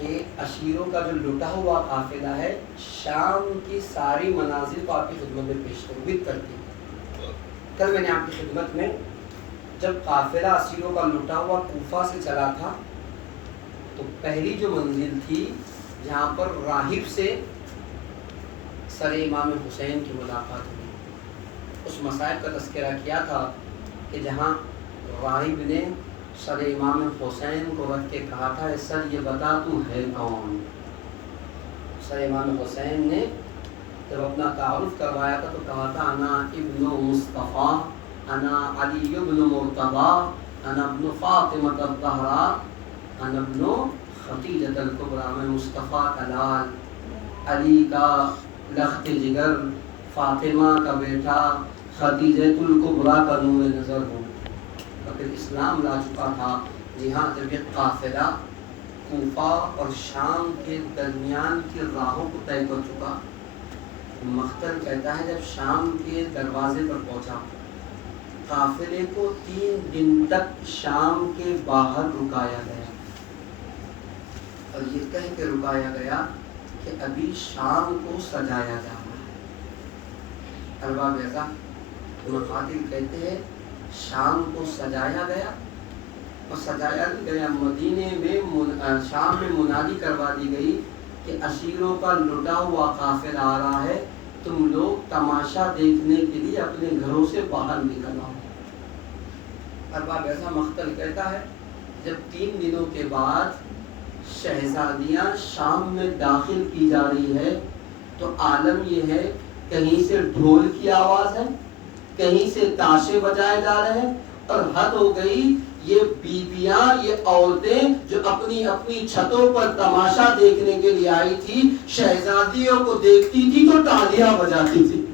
کہ عشیروں کا جو لٹا ہوا قافلہ ہے شام کی ساری منازل کو آپ کی خدمت میں پیش کروں وتھ ترتیب. کل میں نے آپ کی خدمت میں جب قافلہ اسیروں کا لٹا ہوا کوفہ سے چلا تھا تو پہلی جو منزل تھی جہاں پر راہب سے سر امام حسین کی ملاقات ہوئی، اس مصائب کا تذکرہ کیا تھا کہ جہاں راہب نے سر امام حسین کو رکھ کے کہا تھا سر یہ بتا تو ہے کون. سر امام حسین نے جب اپنا تعارف کروایا تھا تو کہا تھا انا ابن مصطفیٰ، انا علی ابن مرتضی، انا ابن فاطمہ الزہرا، انا ابن خدیجہ الکبریٰ. میں مصطفیٰ کا لال، علی کا لخت جگر، فاطمہ کا بیٹا، خدیجہ الکبریٰ کا نور نظر ہوں. پھر اسلام لا چکا تھا. جی ہاں، جب یہ قافلہ کوفہ اور شام کے درمیان کی راہوں کو طے کر چکا، مختل کہتا ہے جب شام کے دروازے پر پہنچا قافلے کو 3 دن تک شام کے باہر رکایا گیا، اور یہ کہہ کے رکایا گیا کہ ابھی شام کو سجایا جا رہا ہے. ارباب ایسا مخاطب کہتے ہیں شام کو سجایا گیا، اور سجایا گیا مدینے میں شام میں منادی کروا دی گئی کہ اسیروں کا لٹا ہوا قافلہ آ رہا ہے، تم لوگ تماشا دیکھنے کے لیے اپنے گھروں سے باہر نکل آؤ. ارباب ایسا مختل کہتا ہے جب 3 دنوں کے بعد شہزادیاں شام میں داخل کی جا رہی ہے تو عالم یہ ہے کہیں سے ڈھول کی آواز ہے، کہیں سے تاشے بجائے جا رہے ہیں، اور حد ہو گئی یہ بیویاں، یہ عورتیں جو اپنی اپنی چھتوں پر تماشا دیکھنے کے لیے آئی تھی، شہزادیوں کو دیکھتی تھی تو تالیاں بجاتی تھی.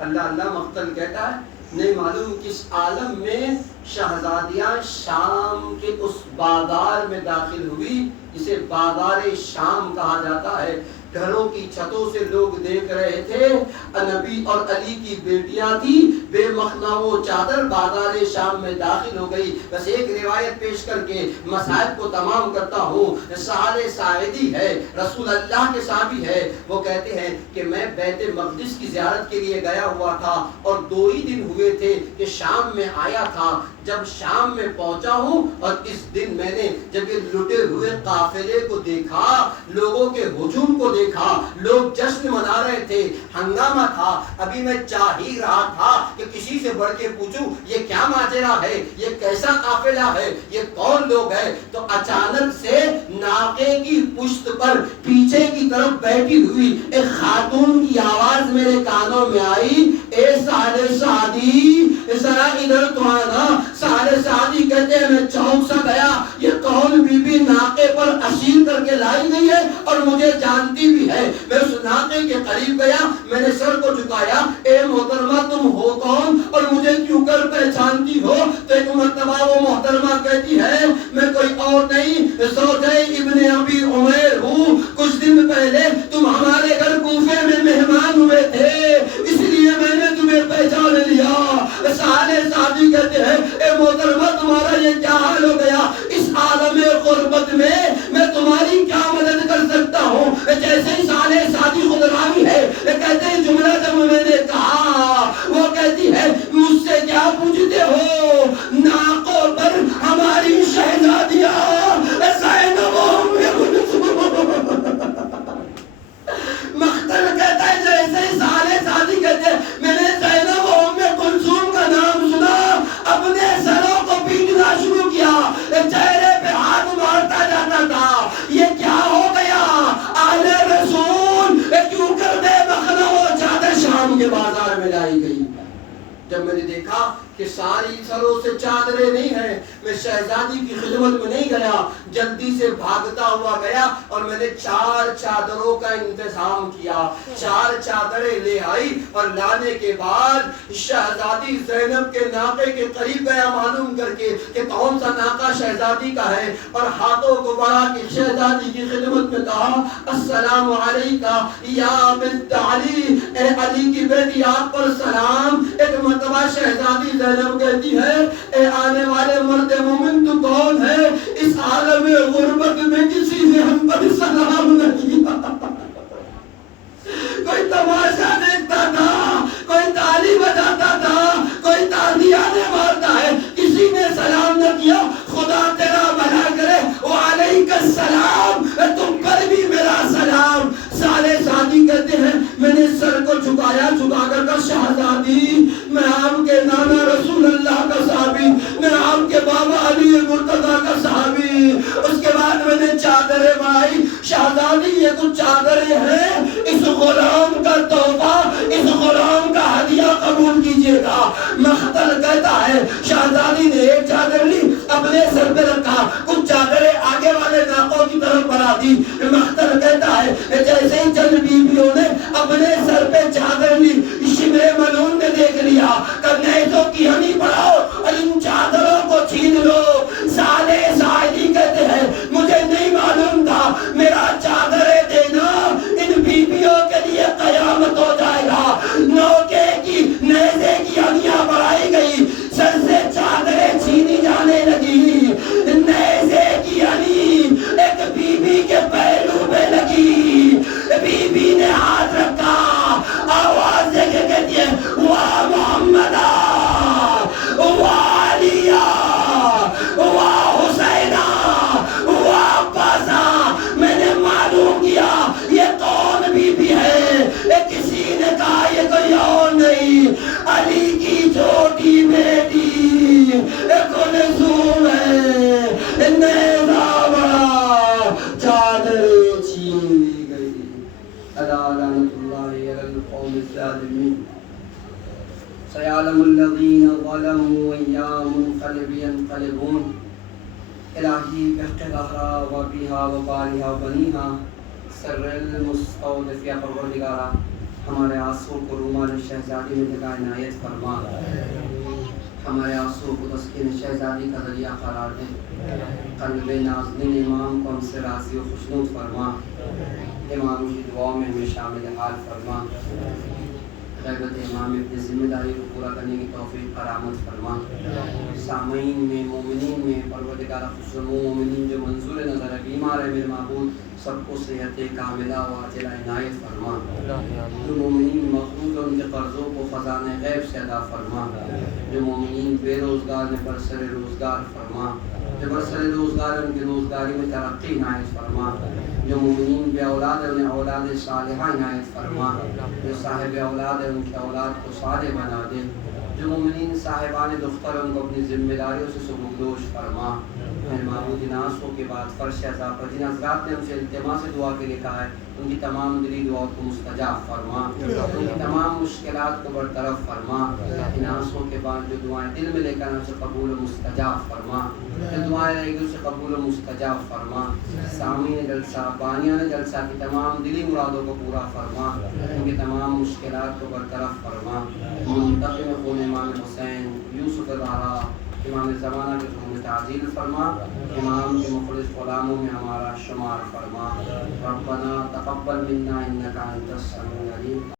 اللہ اللہ مختل کہتا ہے نہیں معلوم کس عالم میں شہزادیاں شام کے اس بازار میں داخل ہوئی جسے بازار شام کہا جاتا ہے. گھروں کی چھتوں سے لوگ دیکھ رہے تھے، نبی اور علی کی بیٹیاں تھی، بے مخنا وہ چادر بازار شام میں داخل ہو گئی. بس ایک روایت پیش کر کے مسائل کو تمام کرتا ہوں. سہل ساعدی ہے، رسول اللہ کے صحابی ہے، وہ کہتے ہیں کہ میں بیت مقدس کی زیارت کے لیے گیا ہوا تھا اور 2 ہی دن ہوئے تھے کہ شام میں آیا تھا. جب شام میں پہنچا ہوں اور اس دن میں نے جب یہ لٹے ہوئے قافلے کو دیکھا، لوگوں کے ہجوم کو دیکھا، لوگ جشن منا رہے تھے، ہنگامہ تھا. ابھی میں چاہ ہی رہا تھا کہ کسی سے بڑھ کے پوچھوں یہ کیا ماجرا ہے، یہ کیسا قافلہ ہے، یہ کون لوگ ہیں. تو اچانک سے ناقے کی پشت پر پیچھے کی طرف بیٹھی ہوئی ایک خاتون کی آواز میرے کانوں میں آئی، اے سہل سعدی ذرا ادھر تو آنا. سہل سعدی کہتے ہیں میں چونک سا گیا، یہ کون بی بی ناقے پر اسیر کر کے لائی گئی ہے اور مجھے جانتی بھی ہے. میں اس ناقے کے قریب گیا، میں نے سر کو جھکایا، اے محترمہ تم ہو کون اور مجھے کیوں کر پہچانتی ہو؟ تو ایک مرتبہ وہ محترمہ کہتی ہے میں کوئی اور نہیں زوجہ ابن ابی عمیر ہوں. کچھ دن پہلے تم ہمارے گھر کوفے میں مہمان ہوئے تھے، اس لیے میں نے تمہیں پہچان لیا. سہل سعدی کہتے ہیں اے محترمہ تمہارا یہ کیا حال ہو گیا؟ اس عالم غربت میں تمہاری کیا مدد کر سکتا ہوں؟ جیسے ہی سہل سعدی خود راوی ہے کہتے ہیں جملہ جب میں نے کہا، وہ کہتی ہے مجھ سے کیا پوچھتے ہو؟ ناقوں پر ہماری شہزادیاں زینب مختل کہتا ہے جیسے ہی سہل سعدی کہتے ہیں میں نے زینب ام کلثوم کا نام سنا، اپنے سروں کو پیٹنا شروع کیا، چہرے پہ ہاتھ مارتا جاتا تھا. یہ کیا ہو گیا؟ آل رسول کیوں کر بے مخنا وہ چادر شام کے بازار میں لائی گئی. جب میں نے دیکھا کہ ساری سروں سے چادریں نہیں ہیں، میں شہزادی کی خدمت میں نہیں گیا، جلدی سے بھاگتا ہوا گیا اور میں نے 4 چادروں کا انتظام کیا. 4 چادریں لے آئی اور لانے کے بعد شہزادی زینب کے ناقے کے قریب گیا معلوم کر کے کہ کون سا ناقہ شہزادی کا ہے، اور ہاتھوں کو بڑھا کے شہزادی کی خدمت میں کہا السلام علیکہ یا بنت علی، اے علی کی بیٹی آپ پر سلام. ایک مرتبہ شہزادی زینب کہتی ہے اے آنے والے مرد مومن تو کون ہے؟ اس عالم غربت میں میں نے چادریں بنائی. شہزادی یہ کچھ چادریں ہیں, اس غلام کا تحفہ, اس غلام کا ہدیہ قبول کیجئے گا. مختل کہتا ہے شہزادی نے ایک چادر لی, اپنے سر پہ رکھا, کچھ چادریں آگے والے ناقوں کی طرف بڑھا دی. مختل کہتا ہے جیسے ہی چند بیویوں نے اپنے سر پہ چادر لی, شمر ملعون نے دیکھ لیا کہ نیزوں کی ہنی بڑھاؤ اور ان چادروں کو چھین لو. سالے سائدی کہتے ہیں مجھے نہیں معلوم تھا میرا چادریں دینا ان بیویوں کے لیے قیامت ہو جائے گا. نوکے کی نیزے کی ہنیاں بڑھائی گئی, سر سے چادریں چھینی جانے لگی. نیزے کی ہنی ایک بیوی کے پہلو پہ لگی, بیوی نے ہاتھ رکھا, آواز دے کے کہتی ہے واہ محمدہ, واہ علیہ, واہ حسینہ, واہ عباسہ. میں نے معلوم کیا یہ کون بیوی ہے. کسی نے کہا یہ کوئی اور نہیں, علی کی چھوٹی بیٹی کلثوم ہے. نیزہ بڑا, چادریں چھین لی گئی. الا لعنت اللہ علی القوم الظالمین. سيعلم الذين ظلموا أيام منقلب ينقلبون. الہی بقدرہ و بها و بالها و بنیها سر المستودع یا پروردگارہ ہمارے آنسو کو رومال شہزادی میں لگا عنایت فرما. ہمارے آنسو کو تسکین شہزادی کا ذریعہ قرار دے. قلب نازنین امام کو ہم سے راضی و خوشنود فرما. امام کی دعاؤں میں ہمیں شامل حال فرما. غیبت امام اپنی ذمہ داری کو پورا کرنے کی توفیق کرامت فرما. سامعین میں, مومنین میں پروردگار خصوصاً مومنین جو منظور نظر ہے, بیمار ہے میرے معبود, سب کو صحت کاملہ و عاجلہ عنایت فرما. جو مومنین مقروض اور ان کے قرضوں کو خزانہ غیب سے ادا فرما. جو مومنین بے روزگار میں برسر روزگار فرما. جو برسر روزگار ان کی روزگاری میں ترقی عنایت فرما. جو مومنین بے اولاد ہے انہیں اولاد صالحہ عنایت فرما. جو صاحب اولاد ہے ان کی اولاد کو صالح بنا دے. جو مومنین صاحبان دختر ان کو اپنی ذمہ داریوں سے سبکدوش فرما. میرے معبود ان آنسوں کے بعد فرش عذاب پر جن حضرات نے ہم سے التماس سے دعا کے لیے کہا ہے ان کی تمام دلی دعاؤں کو مستجاب فرما. ان کی تمام مشکلات کو برطرف فرما. ان آنسوں کے بعد جو دعائیں دل میں لے کر ہم سے قبول و مستجاب فرما. جو دعائیں رہے گی اسے قبول و مستجاب فرما. سامعین جلسہ, بانیان جلسہ کی تمام دلی مرادوں کو پورا فرما. ان کی تمام مشکلات کو برطرف فرما. منتقم خون امام حسین یوسف زہرا امام زمانہ کے خون میں تعجیل فرما. امام کے مخلص غلاموں میں ہمارا شمار فرما. ربنا تقبل منا انک انت السمیع العلیم.